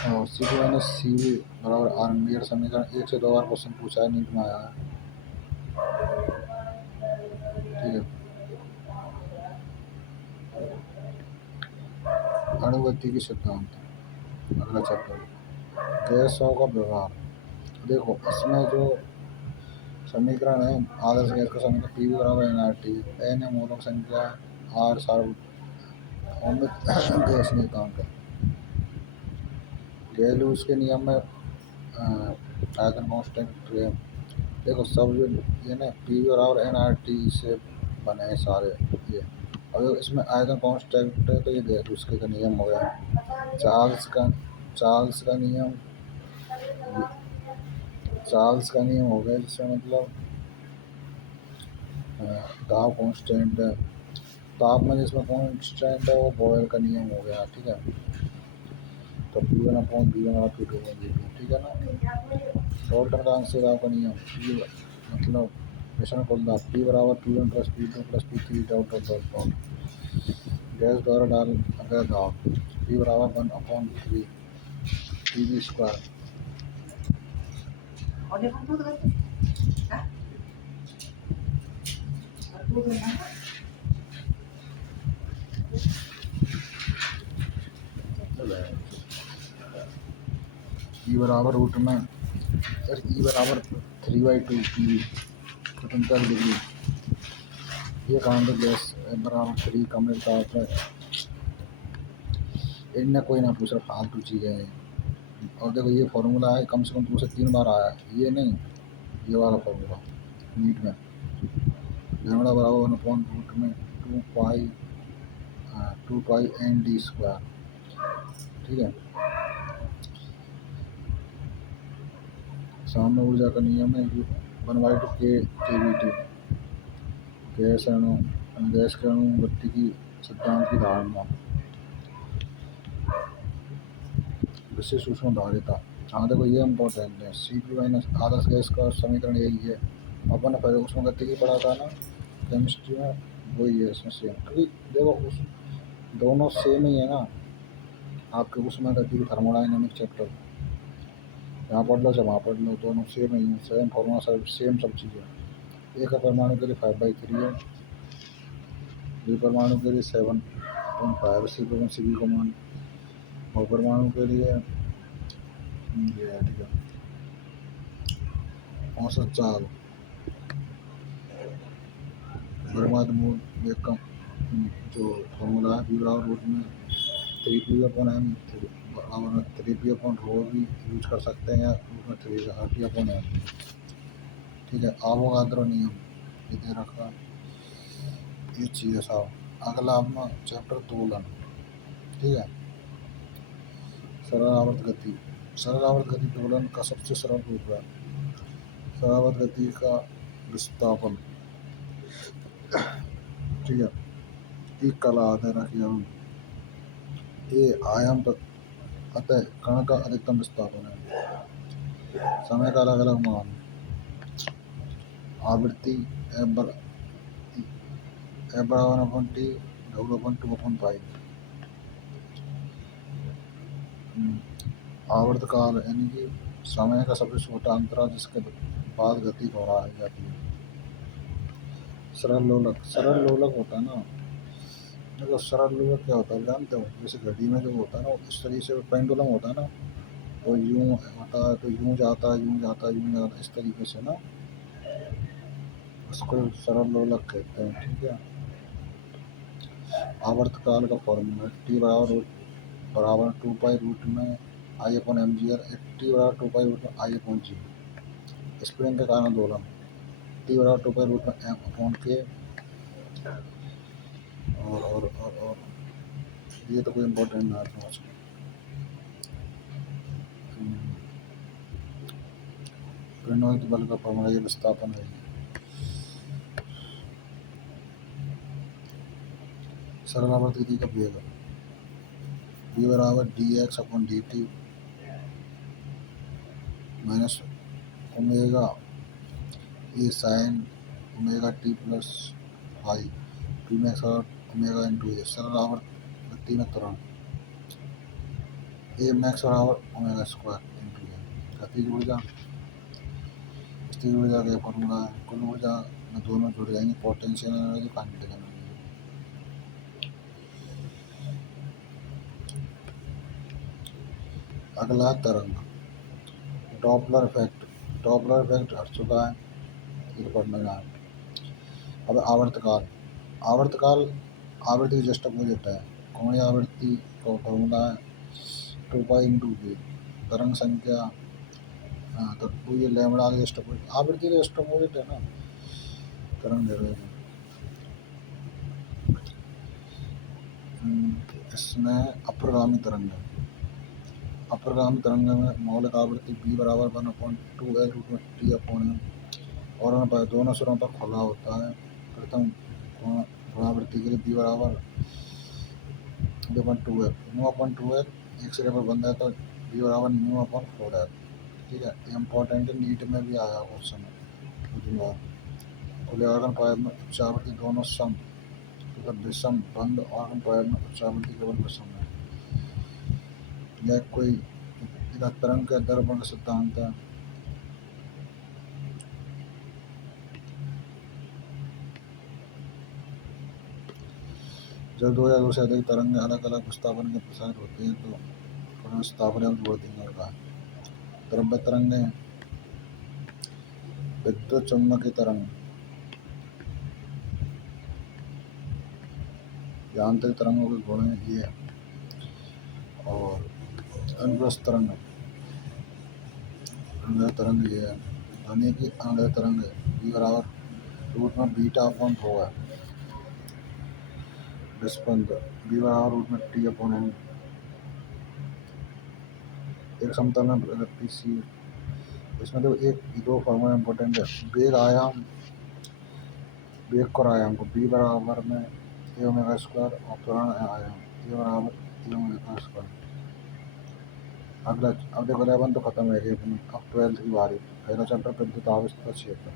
और C T minus C V बराबर आर मेयर समीकरण 1 से 2 बार क्वेश्चन पूछा है, नीट में आया है। ठीक है, अणुगति की सिद्धांत, अगला चैप्टर। गैसों का व्यवहार। देखो इसमें जो समीकरण है आदर्श गैस का समीकरण पी वी बराबर एन आर टी, एन है मोलक संख्या, आर सार्वभौमिक गैस नियतांक है। गैलूस के नियम में आयतन कांस्टेंट है। देखो सब जो ये ना पी वी बराबर एन आर टी से बने हैं सारे ये। अब इसमें आयतन कांस्टेंट है तो ये गैलूस के नियम हो गया। चार्ल्स का नियम हो गया, जिसमें मतलब दाब कांस्टेंट है। तापमान जिसमें कांस्टेंट है वो बॉयल का नियम हो गया। ठीक है, तो P one upon P one और P two upon P two. ठीक है ना। डॉल्टन का आंसर दाब का नियम पी मतलब मिश्रण कुल दाब पी बराबर P one plus P two plus P three dot dot dot dot. Gas द्वारा डाल गया दाब पी बराबर 1 अपॉन 3 टी वी स्क्वायर। ई बराबर रूट में ई बराबर 3/2 पी स्वतंत्र डिग्री। ये काम तो गैस बराबर 3 का मिलता है। इनने कोई ना पूछा, फालतू चीज़ें हैं। और देखो ये फार्मूला है, कम से कम 2 से 3 बार आया है। ये नहीं, ये वाला फार्मूला नीट में लैम्डा बराबर 1 अपॉन रूट में 2 पाई एन डी स्क्वायर। ठीक है, सामान्य ऊर्जा का नियम है 1/2 के वी टी। गैस के अणु गति की सिद्धांत की धारणा। विशेष ऊष्मा धारिता। हाँ देखो ये इम्पोर्टेंट है। सी पी माइनस आदर्श गैस का समीकरण यही है। अपन ने पहले ऊष्मा गति की पढ़ा था ना केमिस्ट्री में, वही है इसमें सेम। क्योंकि देखो उस दोनों सेम ही है ना। आपके ऊष्मा गति की थर्मोडायनेमिक चैप्टर यहाँ पढ़ लो, जब वहाँ पढ़ लो, दोनों सेम ही है। सेम फॉर्मूला सेम सब चीज़ें। एक परमाणु के लिए 5/3 है, बी परमाणु के लिए 7.5 सी पर सी बी को मान, और परमाणु के लिए ये है। ठीक है, औसत चाल बर्बाद मूल वेग का जो फॉर्मूला है बी बराबर रूट में 3p अपॉन एम बराबर 3p अपॉन रो भी यूज कर सकते हैं, या रूट में 3 अपॉन एम। ठीक है, आवोगाद्रो नियम ये दे रखा, ये चीज़ है साहब। अगला अपना चैप्टर दोलन। ठीक है, सरल आवर्त गति। सरल आवर्त गति दोलन का सबसे सरल रूप है। सरल आवर्त गति का विस्थापन, ठीक है, एक कला आधार रखिए ये आयाम तक अतः कण का अधिकतम विस्थापन है। समय का अलग अलग मान, आवृत्ति F/T W/2/5। आवर्त काल यानी कि समय का सबसे छोटा अंतराल जिसके बाद गति दोहराई जाती है। सरल लोलक, सरल लोलक होता है ना, देखो सरल लोलक क्या होता है जानते हो? जैसे घड़ी में जो होता है ना, इस तरीके से पेंडुलम होता है ना, तो यूं होता है, तो यूं जाता है, यूं जाता है, यूं जाता है, इस तरीके से ना, उसको सरल लोलक कहते हैं। ठीक है, आवर्त काल का फॉर्मूला T बराबर 2 पाई रूट में I/mgr, T बराबर 2 पाई रूट में I/g। स्प्रिंग के कारण दोलन T बराबर 2 पाई रूट में M/k। और ये तो कोई इम्पोर्टेंट ना है। प्रेरणोहित बल का फॉर्मूला ये विस्थापन है। सरल आवर्त गति का वेग v बराबर dx/dt minus omega A sine omega T plus five T max और ओमेगा इंटू ए। सरल आवर्त गति में त्वरण ए मैक्स बराबर ओमेगा स्क्वायर इंटू ए। गतिज ऊर्जा, स्थिर ऊर्जा का फॉर्मूला है, कुल ऊर्जा में दोनों जुड़ जाएंगे, पोटेंशियल एनर्जी, काइनेटिक एनर्जी। अगला तरंग, डॉपलर इफेक्ट। डॉपलर इफेक्ट हट चुका है, ये पढ़ना है। अब आवर्तकाल, आवर्तकाल आवृत्ति जस्ट अपोजिट है। कोणीय आवृत्ति का फॉर्मूला है 2 पाई इंटू बी। तरंग संख्या, हाँ तो ये लैम्बडा के जस्ट अपोजिट, आवृत्ति के जस्ट अपोजिट है ना तरंग दैर्ध्य। इसमें अप्रगामी तरंग है। अप्रगामी तरंग में मौलिक आवृत्ति b बराबर 1/2L रूट में T/m और दोनों सिरों पर खुला होता है। प्रथम गुणावृत्ति के लिए b बराबर 2/2L, न्यू/2L एक सिरे पर बंद है तो b बराबर न्यू/4L। ठीक है, इम्पोर्टेंट नीट में भी आया क्वेश्चन है। खुले ऑर्गन पाइप में उच्चावृत्ति दोनों सम तथा विषम, बंद ऑर्गन पाइप में उच्चावृत्ति केवल विषम है। यह कोई तरंग के दर्पण का सिद्धांत है। जब दो या दो से अधिक तरंगें अलग अलग विस्थापन के प्रसारित होती हैं तो विस्थापन एवं जोड़ देने लगा है। द्रव्य तरंगें, विद्युत चुम्बकीय तरंग, यांत्रिक तरंगों के गुण ये है। और अनुप्रस्थ तरंग, अनुदैर्ध्य तरंग ये है। ध्वनि की अनुदैर्ध्य तरंग b बराबर रूट में बीटा/4 है। विस्पंद b बराबर रूट में T/m। एक समतल में प्रगति c, इसमें तो एक दो फॉर्मूला इम्पोर्टेंट है। वेग आयाम, वेग और आयाम को b बराबर में a ओमेगा स्क्वायर और त्वरण आयाम a बराबर a ओमेगा स्क्वायर। अगला अब देखो 11 तो खत्म है, अब 12 की बारी। पहला चैप्टर विद्युत आवेश का क्षेत्र।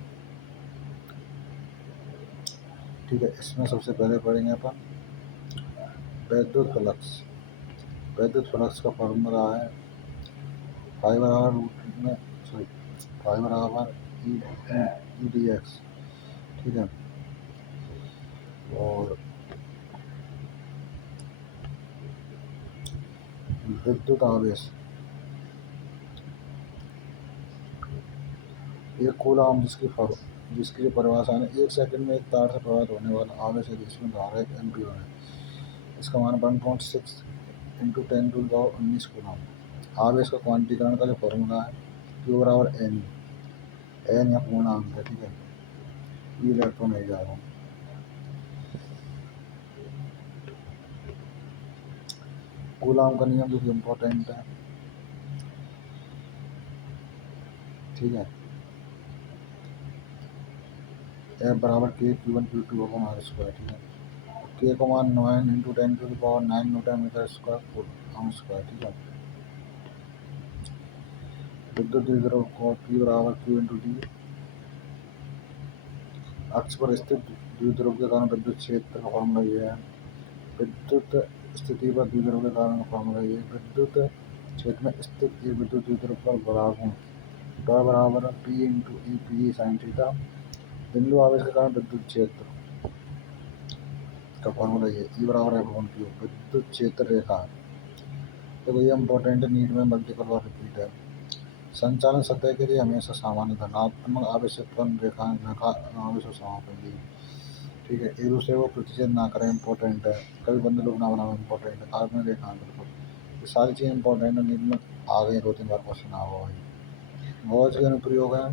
ठीक है, इसमें सबसे पहले पढ़ेंगे अपन वैद्युत फ्लक्स। वैद्युत फ्लक्स का फॉर्मूला है फाइव बराबर रूट में फाइव बराबर EDX। ठीक है, और विद्युत आवेश एक कूलम जिसकी जो परिभाषा है 1 सेकंड में एक तार से प्रभावित होने वाला आवेश है जिसमें धारा 1 एम्पीयर है। इसका मान 1.6 × 10⁻19 कूलम। आवेश का क्वांटीकरण का जो फॉर्मूला है Q बराबर N, N या पूर्णांक है। ठीक है, इलेक्ट्रॉन है जा रहा हूँ। कूलाम का नियम जो कि इम्पोर्टेंट है, ठीक है। F बराबर K Q one Q two upon R square, ठीक है। के को मान 9 into 10⁻9 newton metre square foot square, ठीक है। विद्युत द्विध्रुव को P बराबर क्यू इंटू डी, अक्ष पर स्थित द्विध्रुव के कारण विद्युत क्षेत्र का फॉर्मूला ये है। विद्युत स्थिति पर द्विध्रुव के कारण का फॉर्मूला ये, विद्युत क्षेत्र में स्थित एक विद्युत द्विध्रुव पर बराबर टॉय बराबर P into E P sine theta. बिंदु आवेश के कारण विद्युत क्षेत्र का फॉर्मूला ये, ई बराबर है अपॉन क्यू, विद्युत क्षेत्र रेखा। तो ये इंपॉर्टेंट नीट में मल्टीपल बार रिपीट है। संचालन सतह के लिए हमेशा सामान्य धनात्मक आवेश उत्पन्न रेखा आवेश समापेंगी, ठीक है। एक दूसरे को प्रतिच्छेद ना करें, इंपॉर्टेंट है। कभी बंद लोग ना बनाओ, इंपॉर्टेंट है। कार्बन रेखा बिल्कुल, ये सारी चीज़ें इंपॉर्टेंट है। नीट में आ गई 2-3 बार क्वेश्चन आ हुआ भाई। गॉस के अनुप्रयोग है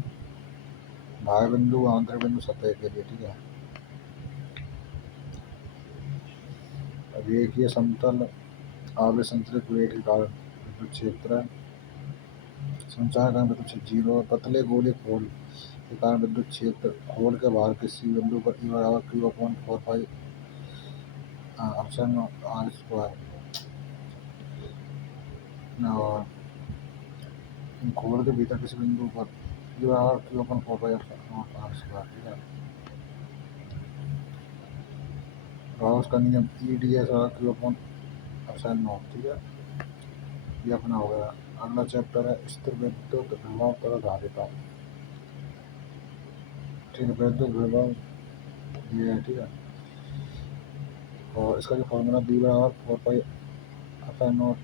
बाह्य बिंदु आंतरिक बिंदु सतह के लिए, ठीक है। रेखीय समतल आवेश संचरित वेग के कारण विद्युत क्षेत्र, संचार कारण विद्युत क्षेत्र 0। पतले गोले खोल के कारण विद्युत क्षेत्र, खोल के बाहर किसी बिंदु पर ई बराबर Q upon 4 pi option R square, और खोल के भीतर किसी बिंदु पर ई बराबर Q upon 4 pi option R square, ठीक है। गॉस का नियम ई डी एस और क्यू अपॉन ऑप्शन नॉट, ठीक है। ये अपना हो गया। अगला चैप्टर है स्थिर विद्युत विभव तथा धारिता, ठीक है। विद्युत विभव ये है, ठीक है। और इसका जो फॉर्मूला बी बराबर 4 pi epsilon naught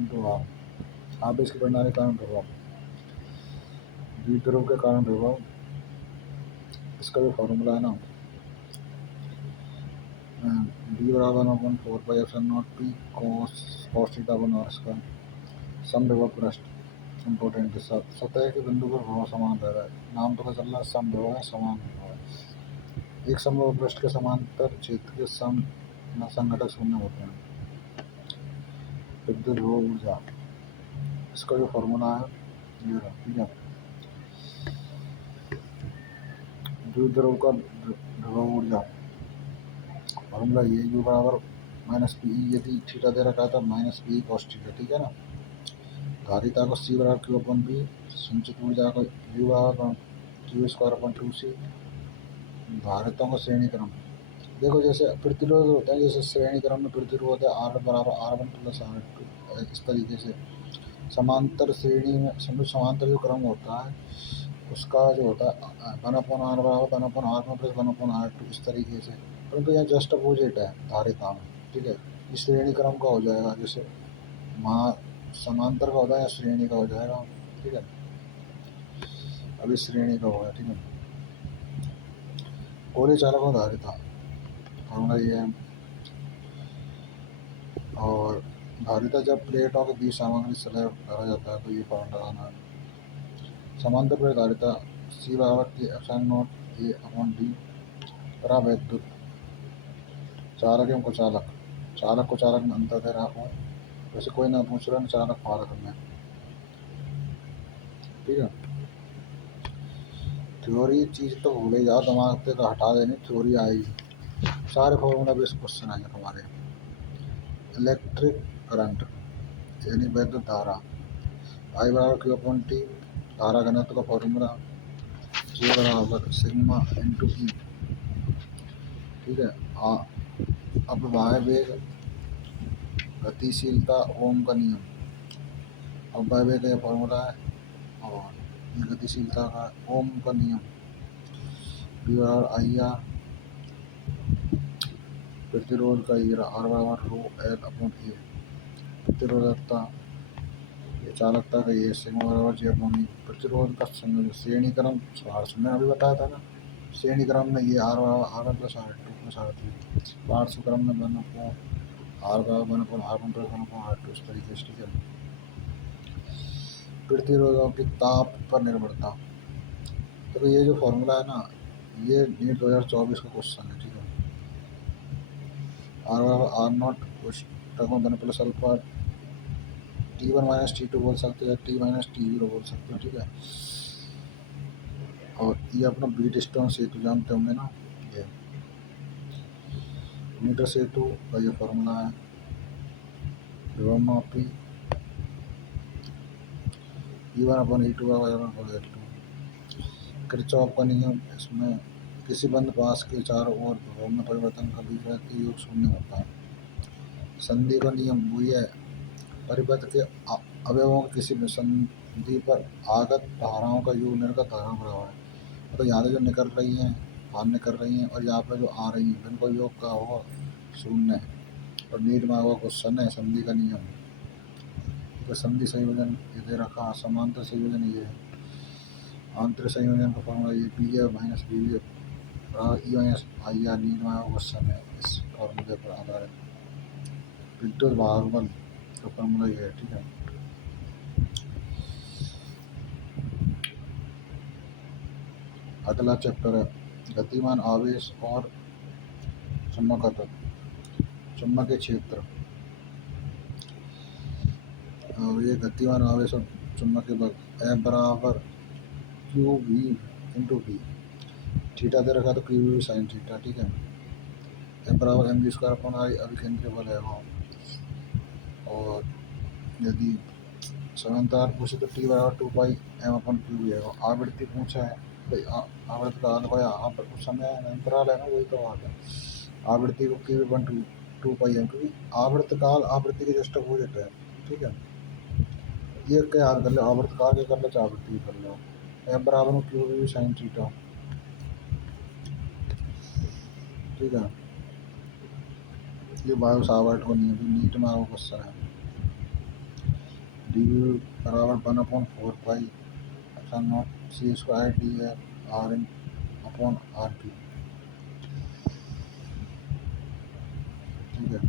into are. आवेश की प्रणाली के कारण विभव, द्विध्रुव के कारण विभव, इसका जो फॉर्मूला है ना, बी बराबर 1/4 pi epsilon naught P cos theta one R square. समविभव पृष्ठ इंपॉर्टेंट है। सतह के बिंदु पर विभव समान रह रहा है, नाम तो चल रहा है समविभव है, समान विभव है। एक समविभव पृष्ठ के समांतर क्षेत्र के संघटक शून्य होते हैं। विद्युत विभव ऊर्जा, इसका जो फॉर्मूला है ये रहा, ठीक है। द्विध्रुव का विभव ऊर्जा फॉर्मूला ये, यू बराबर माइनस पी, यदि थीटा दे रखा था माइनस पी कॉस थीटा, ठीक है ना। धारिता को सी बराबर क्यू अपन बी, संचित ऊर्जा को यू बराबर क्यू स्क्वायर अपन 2c। धारिताओं का श्रेणी क्रम, देखो जैसे प्रतिरोध होता है, जैसे श्रेणी क्रम में प्रतिरोध है आर बराबर R1 प्लस R2, इस तरीके से समांतर श्रेणी में समांतर जो क्रम होता है उसका जो होता है 1/R बराबर 1/R1 प्लस 1/R2, इस तरीके से। परंतु यहाँ जस्ट अपोजिट है धारिता में, ठीक है। इस श्रेणी क्रम का हो जाएगा, जैसे समांतर का होता है या श्रेणी का हो जाएगा, ठीक है। अभी श्रेणी का होगा, ठीक है। गोले चालक और धारिता फॉर्मूला ये है। और धारिता जब प्लेटों के बीच सामग्री स्लैब करा जाता है तो ये फॉर्मूला लगाना है। समांतर प्लेट धारिता सी बराबर K epsilon naught A upon D. परावैद्युत चालक एवं कुचालक, चालक कुचालक में अंतर दे रहा हूँ, वैसे कोई ना पूछ रहा, चालक फारक में, ठीक है। थ्योरी चीज़ तो भूल ही जाओ, दिमाग से तो हटा देनी, थ्योरी आएगी। सारे फॉर्मूला बेस्ड क्वेश्चन आएंगे हमारे। इलेक्ट्रिक करंट यानी वैद्युत धारा, आई बराबर क्यू अपॉन टी। धारा घनत्व का फॉर्मूला जे बराबर सिग्मा इंटू ई, ठीक है। अब बाह्य वेग गतिशीलता ओम का नियम, अब बाह्य वेग का फॉर्मूला है, और ये गतिशीलता का ओम का नियम बी बराबर आई आर। प्रतिरोध का ये आर बराबर रो एल अपॉन ए। प्रतिरोधकता, ये चालकता का ये सिग्मा बराबर जे अपॉन ई। प्रतिरोध का श्रेणी क्रम मैंने अभी बताया था ना, श्रेणी क्रम में ये आर बराबर R1 plus R2 plus R3, पार्श्व क्रम में 1/R बराबर 1/R1 प्लस 1/R2, इस तरीके से, ठीक है। प्रतिरोधों की ताप पर निर्भरता, तो ये जो फॉर्मूला है ना, ये नीट 2024 का क्वेश्चन है, ठीक है। आर बराबर आर नॉट कोष्टकों one plus alpha T1 minus T2 बोल सकते हो, T माइनस T0 बोल सकते हो, ठीक है। और ये अपना बीट स्टोन सेतु जानते होंगे ना, ये मीटर सेतु का ये फॉर्मूला है, विभव मापी E1 अपन E2 बराबर L2। किरचॉफ का नियम, इसमें किसी बंद पास के चारों ओर विभव में परिवर्तन का बीजगणित योग शून्य होता है। संधि का नियम वही है, परिपथ के अवयवों के किसी भी संधि पर आगत धाराओं का योग निर्गत धाराओं का बराबर है। तो यहाँ से जो निकल रही हैं बाहर निकल रही हैं और यहाँ पर जो आ रही हैं इनको योग का होगा शून्य है। और नीट में होगा क्वेश्चन है संधि का नियम, तो संधि संयोजन ये दे रखा, समांतर संयोजन ये है, आंतरिक संयोजन का फॉर्मूला ये बी है माइनस बी है E minus I R. NEET में होगा क्वेश्चन है इस फॉर्मूले पर आधारित, विद्युत भागफल का फॉर्मूला ये है, ठीक है। अगला चैप्टर है गतिमान आवेश और चुंबकत्व, चुंबकीय क्षेत्र। और ये गतिमान आवेश और चुंबकीय बल F बराबर Q V into V, theta दे रखा तो क्यू वी साइन थीटा, ठीक है। F बराबर M V square upon I अभिकेंद्रीय बल है वो। और यदि समांतर पूछे तो T बराबर 2 पाई एम अपन क्यू भी है। आवृत्ति पूछा है भाई, आवृत्ति का भाई आप उस समय अंतराल है ना, वही तो बात है। आवृत्ति को क्यू वन टू पाई एम, क्योंकि आवर्तकाल आवृत्ति के जस्ट अपोजिट है, ठीक है। ये क्या याद कर लो, आवर्तकाल के कर लो चाहे आवृत्ति कर लो। एम बराबर में क्यू भी साइन थीटा, ठीक है। ये बायो सावर्ट को नहीं है, नीट में आपको क्वेश्चन है। डी बराबर 1/4 pi epsilon naught C square D है R in upon R T, ठीक है।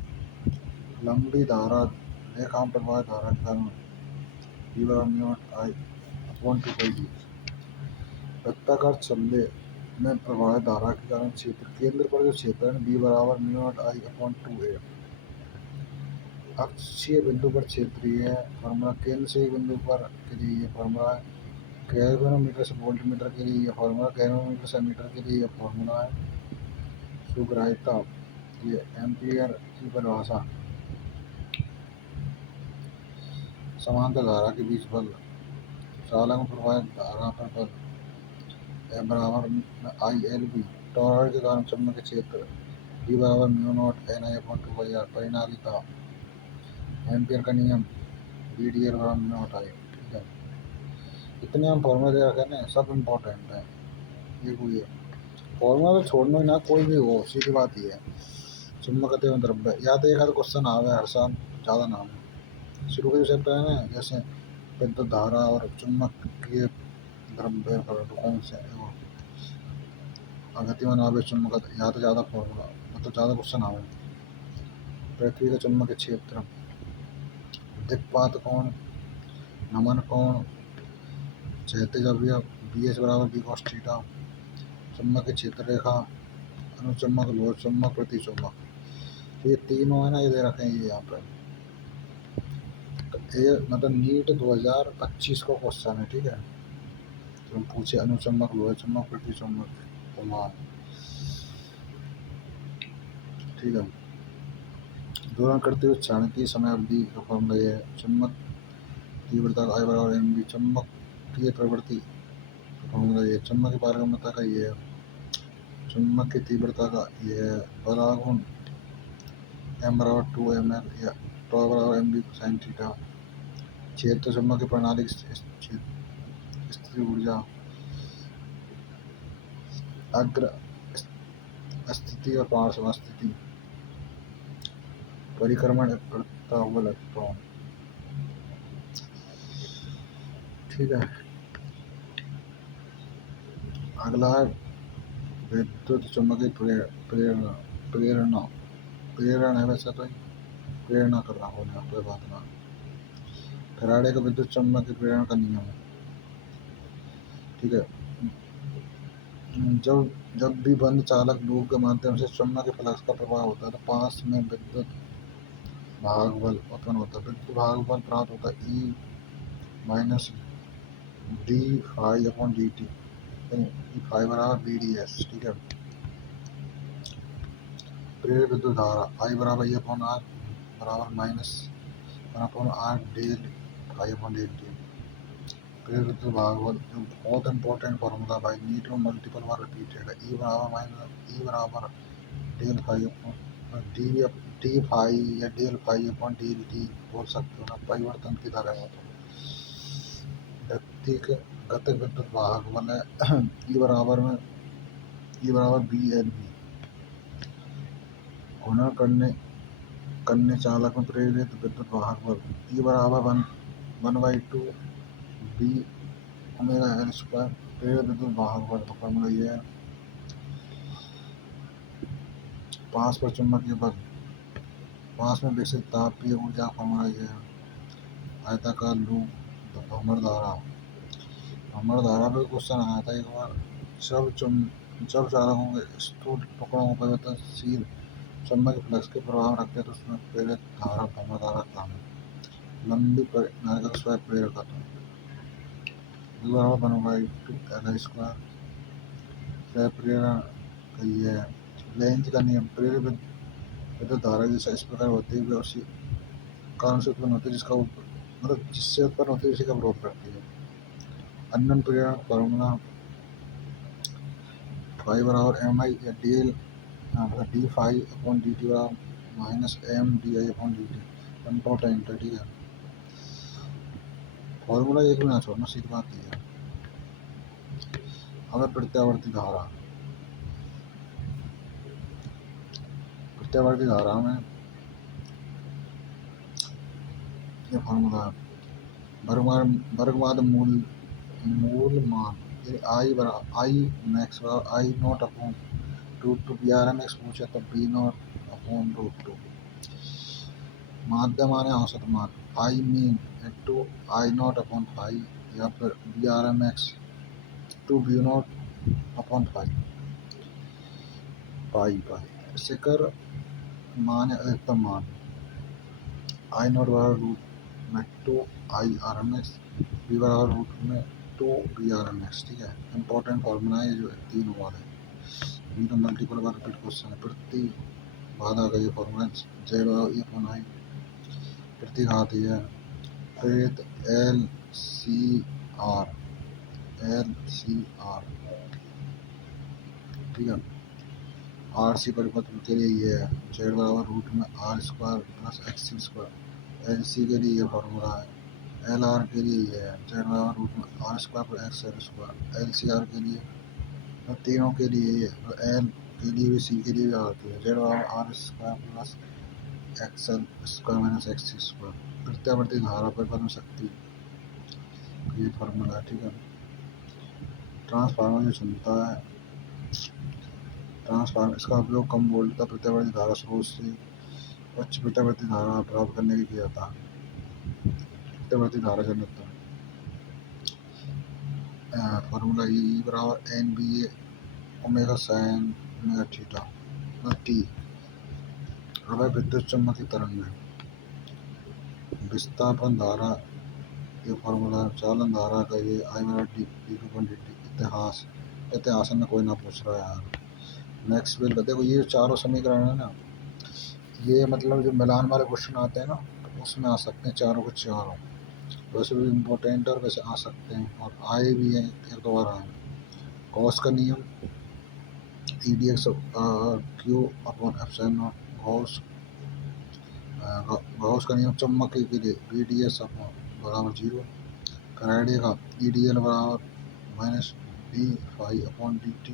लंबी धारा रेखा प्रवाह धारा के कारण डी बराबर म्यू नॉट आई अपॉन 2 पाई डी। वृत्ताकार छल्ले में प्रवाहित धारा के कारण क्षेत्र केंद्र पर जो क्षेत्र है बी बराबर म्यू नॉट आई अपॉन 2a। अक्षीय बिंदु पर क्षेत्रीय फॉर्मूला, केंद्र से बिंदु पर के लिए ये फॉर्मूला है, गैल्वेनोमीटर से वोल्टमीटर के लिए ये फॉर्मूला, गैल्वेनोमीटर से मीटर के लिए ये फॉर्मूला है। सुग्राह्यता, ये एम्पियर की परिभाषा, समांतर धारा के बीच बल, चालक में प्रवाहित धारा पर बल, F बराबर आई एल बी, टॉरॉइड के कारण चुंबकीय क्षेत्र, D बराबर mu naught N I upon 2 pi R. परिनालिता, एम्पियर का नियम, बी डी एल बराबर म्यू नॉट आई, ठीक है। इतने हम फॉर्मूले दे रखे ना, सब इम्पोर्टेंट है। ये कोई है फॉर्मूला तो छोड़ना ही ना, कोई भी हो, सीधी बात ही है। चुंबकत्व द्रव्य या तो एक आध क्वेश्चन आ गया हर साल, ज़्यादा नाम शुरू के जो चैप्टर है ना, जैसे विद्युत धारा और चुंबकीय द्रव्य कौन से वो गतिमान आवेश चुंबक, या तो ज़्यादा फॉर्मूला मतलब ज़्यादा क्वेश्चन आवे। पृथ्वी का चुंबकीय क्षेत्र, दिक्पात कोण, नमन कोण, क्षैतिज अवयव बी एच बराबर बी कॉस थीटा, चुंबकीय क्षेत्र रेखा, अनुचुंबक लोह चुंबक प्रति चुंबक। तो ये तीनों है ना, ये दे रखे हैं ये यहाँ पर। तो ये मतलब नीट 2025 का क्वेश्चन है, ठीक है। तो हम पूछे अनुचुंबक लोह चुंबक प्रति चुंबक प्रमाण, ठीक है। दोलन करते हुए क्षण की समय अवधि का फॉर्मूला ये है, चुंबक तीव्रता आई बराबर एम बी, चुंबकीय प्रवृत्ति का फॉर्मूला ये, चुंबकीय पारगम्यता का ये है, चुंबक की तीव्रता का ये है, बलागुण एम बराबर 2 ml या टॉ बराबर एम बी साइन थीटा, क्षेत्र चुंबकीय प्रणाली की स्थिति ऊर्जा, अग्र स्थिति और पार्श्व स्थिति, परिक्रमण करता हुआ इलेक्ट्रॉन, ठीक है। अगला है विद्युत चुंबकीय प्रेरणा, प्रेरणा प्रेरण है वैसे तो, प्रेरणा कर रहा हूँ कोई बात ना। फैराडे का विद्युत चुंबकीय प्रेरण का नियम है, ठीक है। जब जब भी बंद चालक लूप के माध्यम से चुंबकीय फ्लक्स का प्रवाह होता है तो पास में विद्युत भाग बल उत्पन्न होता है। विद्युत भाग बल प्राप्त होता है E minus D phi upon D T, E phi बराबर बी डी एस। ठीक है। प्रेरित विद्युत धारा आई बराबर ई अपॉन आर बराबर minus one upon R del phi upon del T. प्रेरित विद्युत भाग बल जो बहुत इंपॉर्टेंट फॉर्मूला भाई, नीट में मल्टीपल बार रिपीटेड है। ई बराबर माइनस ई बराबर del phi upon D phi या del phi upon del T बोल सकते हो ना, परिवर्तन की दर है। गतिक विद्युत वाहक बल है ई बराबर बी एल बी। घूर्णन करने चालक में प्रेरित विद्युत वाहक बल ई बराबर one by two B omega L square. प्रेरित विद्युत वाहक बल का फॉर्मूला ये है। पास पर चुंबकीय बल, पास में विकसित तापीय ऊर्जा का फॉर्मूला ये है। आयताकार लूप भ्रमण धारा पे क्वेश्चन आया था एक बार। जब चालकों के स्थूल टुकड़ों को परिवर्तनशील चुंबकीय फ्लक्स के प्रभाव रखते हैं तो उसमें प्रेरित धारा भ्रमण धारा का लंबी नारियल स्क्वायर प्रेरक एल स्क्वायर प्रेरण का ये है। लेंज का नियम, प्रेरित विद्युत धारा जैसा इस प्रकार होती है उसी कारण से उत्पन्न होती है जिसका मतलब जिससे उत्पन्न होती है उसी का विरोध करती है। अनंत प्रेरण फॉर्मूला फाई बराबर एम आई या D L D phi upon D T बराबर minus M D I upon D T. Important है। ठीक है। फॉर्मूला एक भी ना छोड़ना, सीधी बात है। अगर प्रत्यावर्ती धारा में ये फॉर्मूला वर्गवाद मूल मान I max I naught upon root two B R M X पूछे तो B naught upon root two. माध्य मान है औसत मान I mean into I naught upon five या फिर B R M X two B naught upon five pi pi. शिखर मान है अधिकतम मान आई नॉट बराबर रूट में two I R M X, B बराबर रूट में two B R M x. ठीक है। इंपॉर्टेंट फॉर्मूला है जो तीन वाला है। ये तो मल्टीपल बार रिपीट क्वेश्चन है। प्रति बाधा का ये फॉर्मूला जेड बराबर ई अपॉन आई। प्रतिघात ये प्रेरित एल सी आर ठीक है। आर सी परिपथ के लिए ये है जेड बराबर रूट में R square plus X C square. L C के लिए ये फॉर्मूला है। एल आर के लिए ये है जेड बराबर रूट में R square plus X L square. L C R के लिए तो तीनों के लिए ये एल के लिए भी सी के लिए भी आती है जेड बराबर R square plus X L square minus X C square. प्रत्यावर्ती धारा परिपथ शक्ति ये फॉर्मूला है। ठीक है। ट्रांसफार्मर जो क्षमता है, ट्रांसफार्मर इसका उपयोग कम वोल्टता प्रत्यावर्ती धारा स्रोत से उच्च प्रत्यावर्ती धारा प्राप्त करने के लिए किया जाता है। प्रत्यावर्ती धारा जन्यता फॉर्मूला ई बराबर N B A omega sine omega theta T. अब विद्युत चुम्बकीय तरंग में विस्थापन धारा ये फॉर्मूला चालन धारा का ये आई बराबर D D to D T. इतिहास में कोई ना पूछ रहा है यार। मैक्सवेल का देखो ये चारों समीकरण है ना, ये मतलब जो मिलान वाले क्वेश्चन आते हैं ना तो उसमें आ सकते हैं चारों के चारों। वैसे भी इम्पोर्टेंट और वैसे आ सकते हैं और आए भी हैं एक दो बार आए। गॉस का नियम E D x Q upon epsilon not. Gauss का नियम चुम्बकीय के लिए बी डी एस अपॉन बराबर 0। फैराडे का ई डी एल बराबर minus D phi upon D T.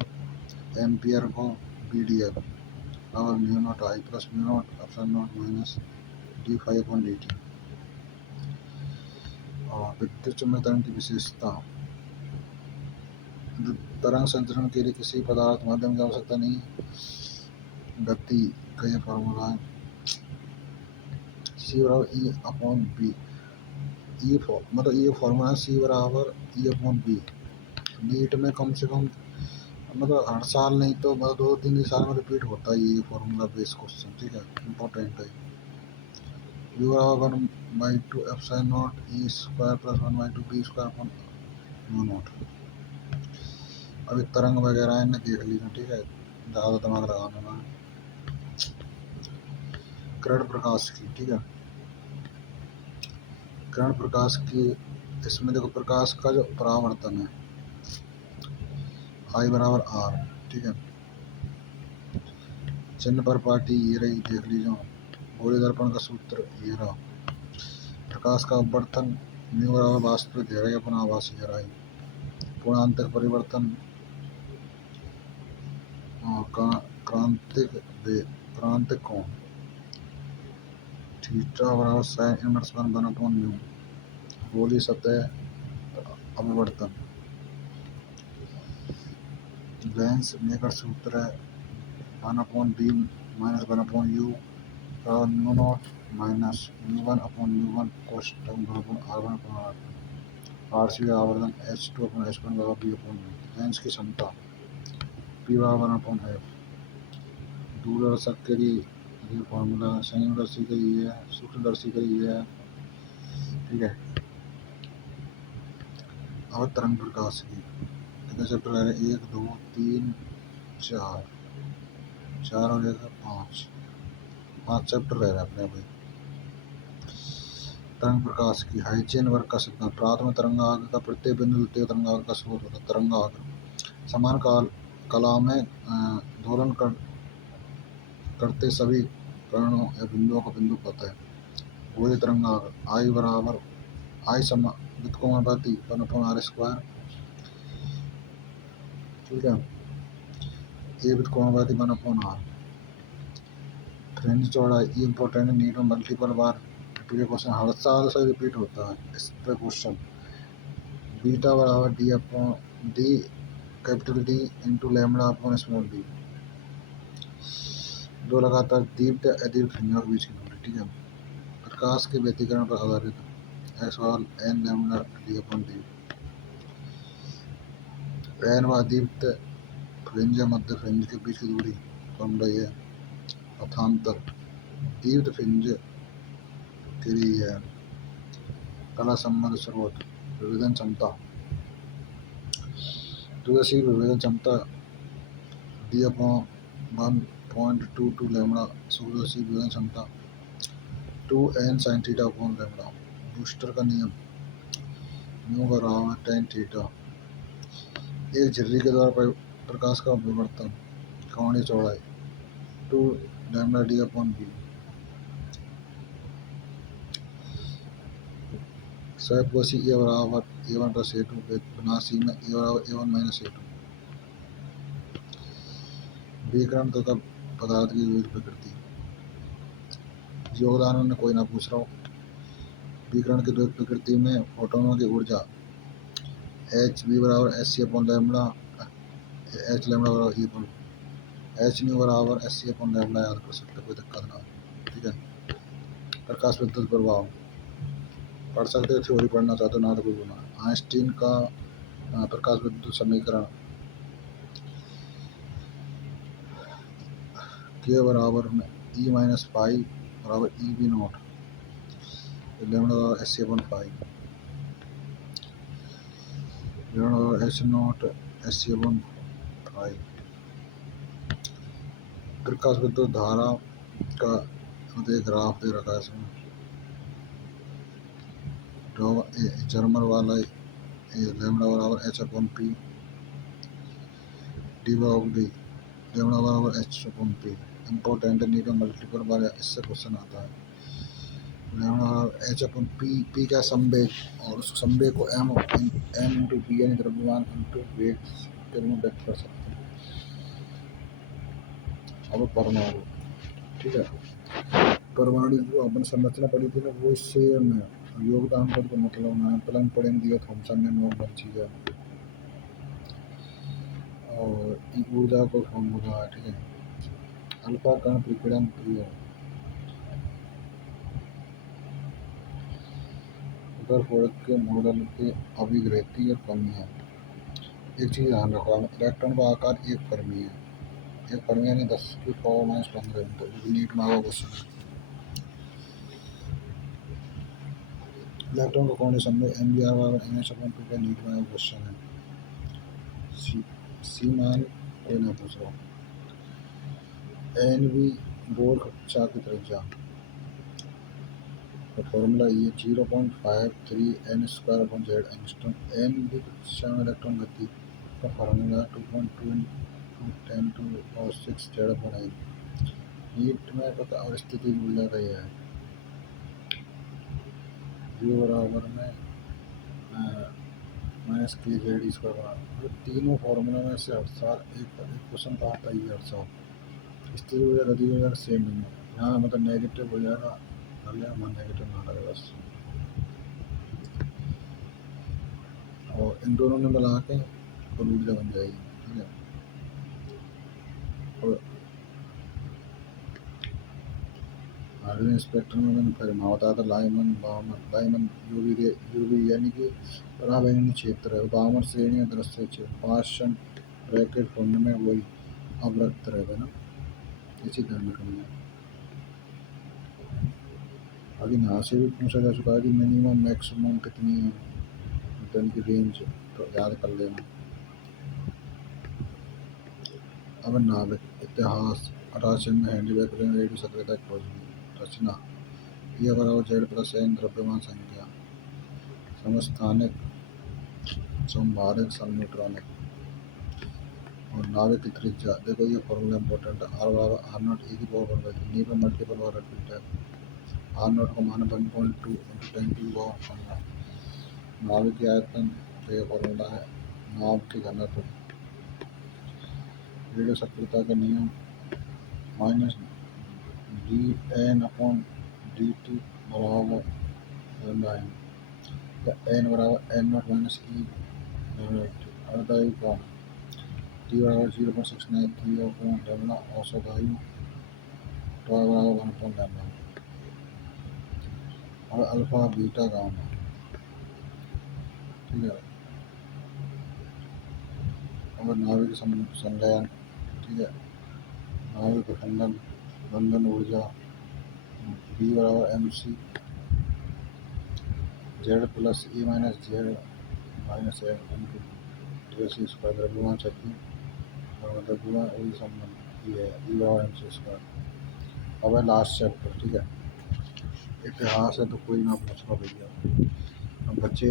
Ampere को बी डी एल बराबर mu naught I plus mu naught epsilon naught minus D phi upon D T. और विद्युत चुम्बकीय तरंग की विशेषता, तरंग संचरण के लिए किसी पदार्थ माध्यम की आवश्यकता नहीं। गति का ये फॉर्मूला है सी बराबर ई अपॉन बी। ई मतलब ये फॉर्मूला सी बराबर ई अपॉन बी। नीट में कम से कम मतलब हर साल नहीं तो मतलब 2-3 साल में रिपीट होता है ये फॉर्मूला बेस्ड क्वेश्चन, ठीक है, इंपॉर्टेंट है। यू बराबर 1/2 epsilon naught E square plus 1/2 B square upon mu naught. अभी तरंग वगैरह है ना देख लीजिए, ठीक है, ज़्यादा दिमाग लगाना ना। किरण प्रकाश की, ठीक है, किरण प्रकाश की, इसमें देखो प्रकाश का जो परावर्तन है आई बराबर आर, ठीक है, चिन्ह पर पार्टी ये रही, देख लीजिए, गोली दर्पण का सूत्र ये रहा, प्रकाश का अपवर्तन म्यू बराबर वास्तविक गहराई अपन आभासी गहराई, पूर्णांतक परिवर्तन क्रांतिक क्रांतिक कोण थीटा बराबर साइन इनवर्स 1/1 म्यू, गोली सतह अपवर्तन, लेंस मेकर सूत्र है 1/b minus 1/u mu naught minus म्यू1/u1 cos term r1/r2, R C का आवर्धन h2/h1 बराबर b/u, लेंस की क्षमता p बराबर 1/f, दूरदर्शक के लिए ये फॉर्मूला संयुगदर्शी के लिए है, सूक्ष्मदर्शी के लिए है, ठीक है। अब तरंग प्रकाश की कितने चैप्टर रह रहे, 1 2 3 4 4 और 1 5 चैप्टर रह रहे अपने अभी। तरंग प्रकाश की हाइजेन वर्ग का सिद्धांत, प्राथमिक तरंगाग्र का प्रत्येक बिंदु द्वितीय तरंगाग्र का स्रोत होता है। तरंगाग्र समान कला में दोलन करते सभी कणों या बिंदुओं का बिंदु पता है। गोली तरंगाग्र आई बराबर आई व्युत्क्रमानुपाती 1/r², ठीक है, ए व्युत्क्रमानुपाती 1/r, फ्रिंज चौड़ाई ई इम्पोर्टेंट नीड में मल्टीपल बार रिपीट क्वेश्चन, हर साल से रिपीट होता है इस पर क्वेश्चन। बीटा बराबर D capital D into lambda upon small D, दो लगातार दीप्त या अदीप्त फ्रिंजों के बीच की दूरी, ठीक है, प्रकाश के व्यतिकरण पर आधारित एक्स बराबर N lambda D upon D, N व अदीप्त फ्रिंज या मध्य फ्रिंज के बीच की दूरी फॉर्मूला ये है, अथांतर दीप्त फ्रिंज के लिए है, कला संबंध स्रोत, विभेदन क्षमता, दूरदर्शी विभेदन क्षमता डी अपॉन 1.22 लैम्बडा, सूक्ष्मदर्शी विभेदन क्षमता 2n sin theta upon lambda, booster का नियम म्यू बराबर tan थीटा, एक झिल्ली के द्वारा प्रकाश का विवर्तन, कोणीय चौड़ाई 2 लैम्बडा डी अपॉन बी, स्वयंपोषी ए बराबर a1 प्लस a2, विनाशी में ए बराबर a1 माइनस a2, विकिरण तथा पदार्थ की विविध प्रकृति, योगदान में कोई ना पूछ रहा हो। विकिरण की द्वैत प्रकृति में फोटोनों की ऊर्जा एच बी बराबर S C upon lambda, H lambda बराबर ई अपॉन एच न्यू बराबर एस सी अपॉन लैम्बडा, याद कर सकते, कोई दिक्कत ना, ठीक है। प्रकाश विद्युत प्रभाव पढ़ सकते हो, थ्योरी पढ़ना चाहते हो ना तो कोई बोला। आइंस्टीन का प्रकाश विद्युत समीकरण के बराबर में ई माइनस पाई बराबर ई बी नॉट लैम्बडा बराबर S C upon pi, lambda बराबर H naught S C upon pi. प्रकाश विद्युत धारा का ग्राफ दे रखा है इसमें, जर्मन वाला लैम्बडा बराबर एच अपॉन पी डी बराबर डी, लैम्बडा बराबर H upon P, important need में मल्टीपल बार इससे क्वेश्चन आता है। लैम्बडा बराबर एच अपॉन पी, पी क्या संवेग, और उस संवेग को एम इंटू पी यानी द्रव्यमान इंटू वेग के रूप में व्यक्त कर सकते हैं। अब परमाणु, ठीक है, परमाणु जो अपन संरचना पड़ी थी ना वो इससे योगदान का तो मतलब ना पलंग पड़ेंगे दिया थॉमसन ने नॉर्मल चीज़ है, और ऊर्जा को फॉर्मूला है, ठीक है, अल्फा कण विकिरण प्रिय रदरफोर्ड के मॉडल के अभिव्यक्ति और कमियां, एक चीज़ ध्यान रखो, इलेक्ट्रॉन का आकार एक फर्मी है, एक फर्मी यानी 10⁻⁻15 मीटर, जो कि नीट में आगा क्वेश्चन है। इलेक्ट्रॉन का कोऑर्डिनेशन में MBR बराबर NH/2 का नीट में आगा क्वेश्चन है। सी मान कोई ना पूछ रहा। NV गोल कक्षा की त्रिज्या तो फॉर्मूला ये 0.53 n² एंगस्ट्रॉम। एन भी कक्षा में इलेक्ट्रॉन गति का फॉर्मूला 2.2 × 10⁻⁶ Z/9। नीट में पता और स्थिति ऊर्जा का यह है U बराबर में -kZe²। तीनों फार्मूला में से हर साल एक क्वेश्चन तो आता ही है हर साल। स्थिति ऊर्जा गति ऊर्जा सेम नहीं है, यहाँ मतलब नेगेटिव हो जाएगा, नेगेटिव ना लगे बस। और इन दोनों में मिला के कुल ऊर्जा बन जाएगी, ठीक है। और हाइड्रोजन स्पेक्ट्रम में मैंने फिर बताया था लाइमन यूवी यानी कि पराबैंगनी क्षेत्र है, बामर श्रेणी दृश्य क्षेत्र, पाषण ब्रैकेट खोलने में वही अवरक्त रहेगा ना, इसी ध्यान रखना है। अभी यहाँ से भी पूछा जा चुका है कि मिनिमम मैक्सिमम कितनी है, की रेंज, तो याद कर लेना। अब नाविक इतिहास 1800 में हेनरी बेकरेल ने रेडियो सक्रियता खोज की। रचना E बराबर Z+N द्रव्यमान संख्या, समस्थानिक, संभारित, समन्यूट्रॉनिक। और नाविक की त्रिज्या देखो, ये फॉर्मूला इंपॉर्टेंट है, R बराबर R0 E की पावर 1/3, नी पर मल्टीपल बार रिपीट है। R0 को मान 1.2 × 10⁻⁻⁴। नाविक की आयतन तो ये फॉर्मूला है, नाव की घनत्व, रेडियो सक्रियता का नियम -dN/dt बराबर n, n बराबर N0 - E। अर्धवायु का T बराबर 0.69 kg औसत आयु, बराबर 1.11। और अल्फा बीटा गामा, ठीक है। और नाविक संलयन, ठीक है, नाविक खंडन, बंधन ऊर्जा B बराबर MC Z+E - Z -N द्रव्यमान शक्ति और द्रव्यमान वही संबंध ये है, E बराबर MC²। अब है लास्ट चैप्टर, ठीक है, इतिहास है तो कोई ना पूछना भैया। अब बच्चे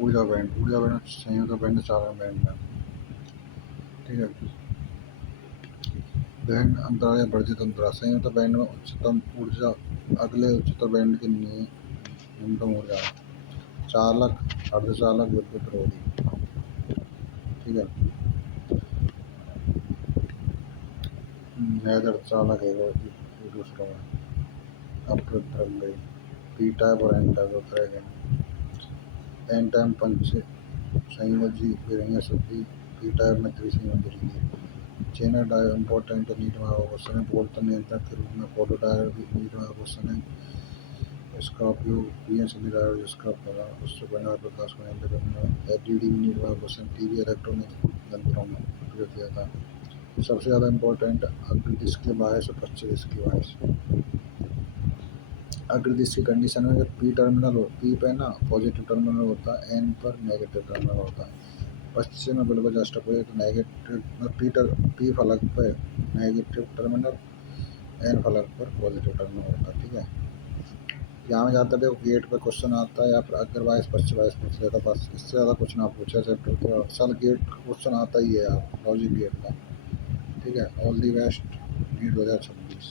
ऊर्जा बैंड संयुक्त बैंड 4 बैंड में, ठीक है। बैंड अंतराल या वर्धित अंतराल, संयुक्त बैंड में उच्चतम ऊर्जा अगले उच्चतर बैंड की न्यूनतम ऊर्जा है। चालक, अर्धचालक, विद्युत रोधी, ठीक है। नैदर चालक है दूसरा है। अब गई पी टाइप और एन टाइप दो तरह के। एन टाइप पंच संयोजी बिरंगे शुद्धि, पी टाइप में त्रिसंयोजी है। चेनर डायोड इम्पोर्टेंट नीट में क्वेश्चन है। बोल्टन नियंत्रक के रूप में फोटो डायोड भी नीट में क्वेश्चन है। इसका उपयोग पीएन डायोड जिसका उससे बना प्रकाश को नियंत्रित करना। एलईडी नीट में क्वेश्चन टीवी इलेक्ट्रॉनिक यंत्रों में उपयोग किया था। सबसे ज़्यादा इम्पोर्टेंट अग्रदिश के बायस और पश्चिम दिश के बायस। अग्रदिश की कंडीशन में जब पी टर्मिनल हो, पी पे ना पॉजिटिव टर्मिनल होता है, एन पर नेगेटिव टर्मिनल होता है। पश्चिम में बिल्कुल जस्ट अपोजिट, नेगेटिव पी फलक पर नेगेटिव टर्मिनल, एन फलक पर पॉजिटिव टर्मिनल होता है, ठीक है। यहाँ में ज़्यादातर देखो गेट पर क्वेश्चन आता है या फिर अग्र बायस पश्चिम बायस पूछ लेता, बस इससे ज़्यादा कुछ ना पूछा चैप्टर तो हर साल गेट क्वेश्चन आता ही है यार, लॉजिक गेट का, ठीक है। All the best NEET 2026।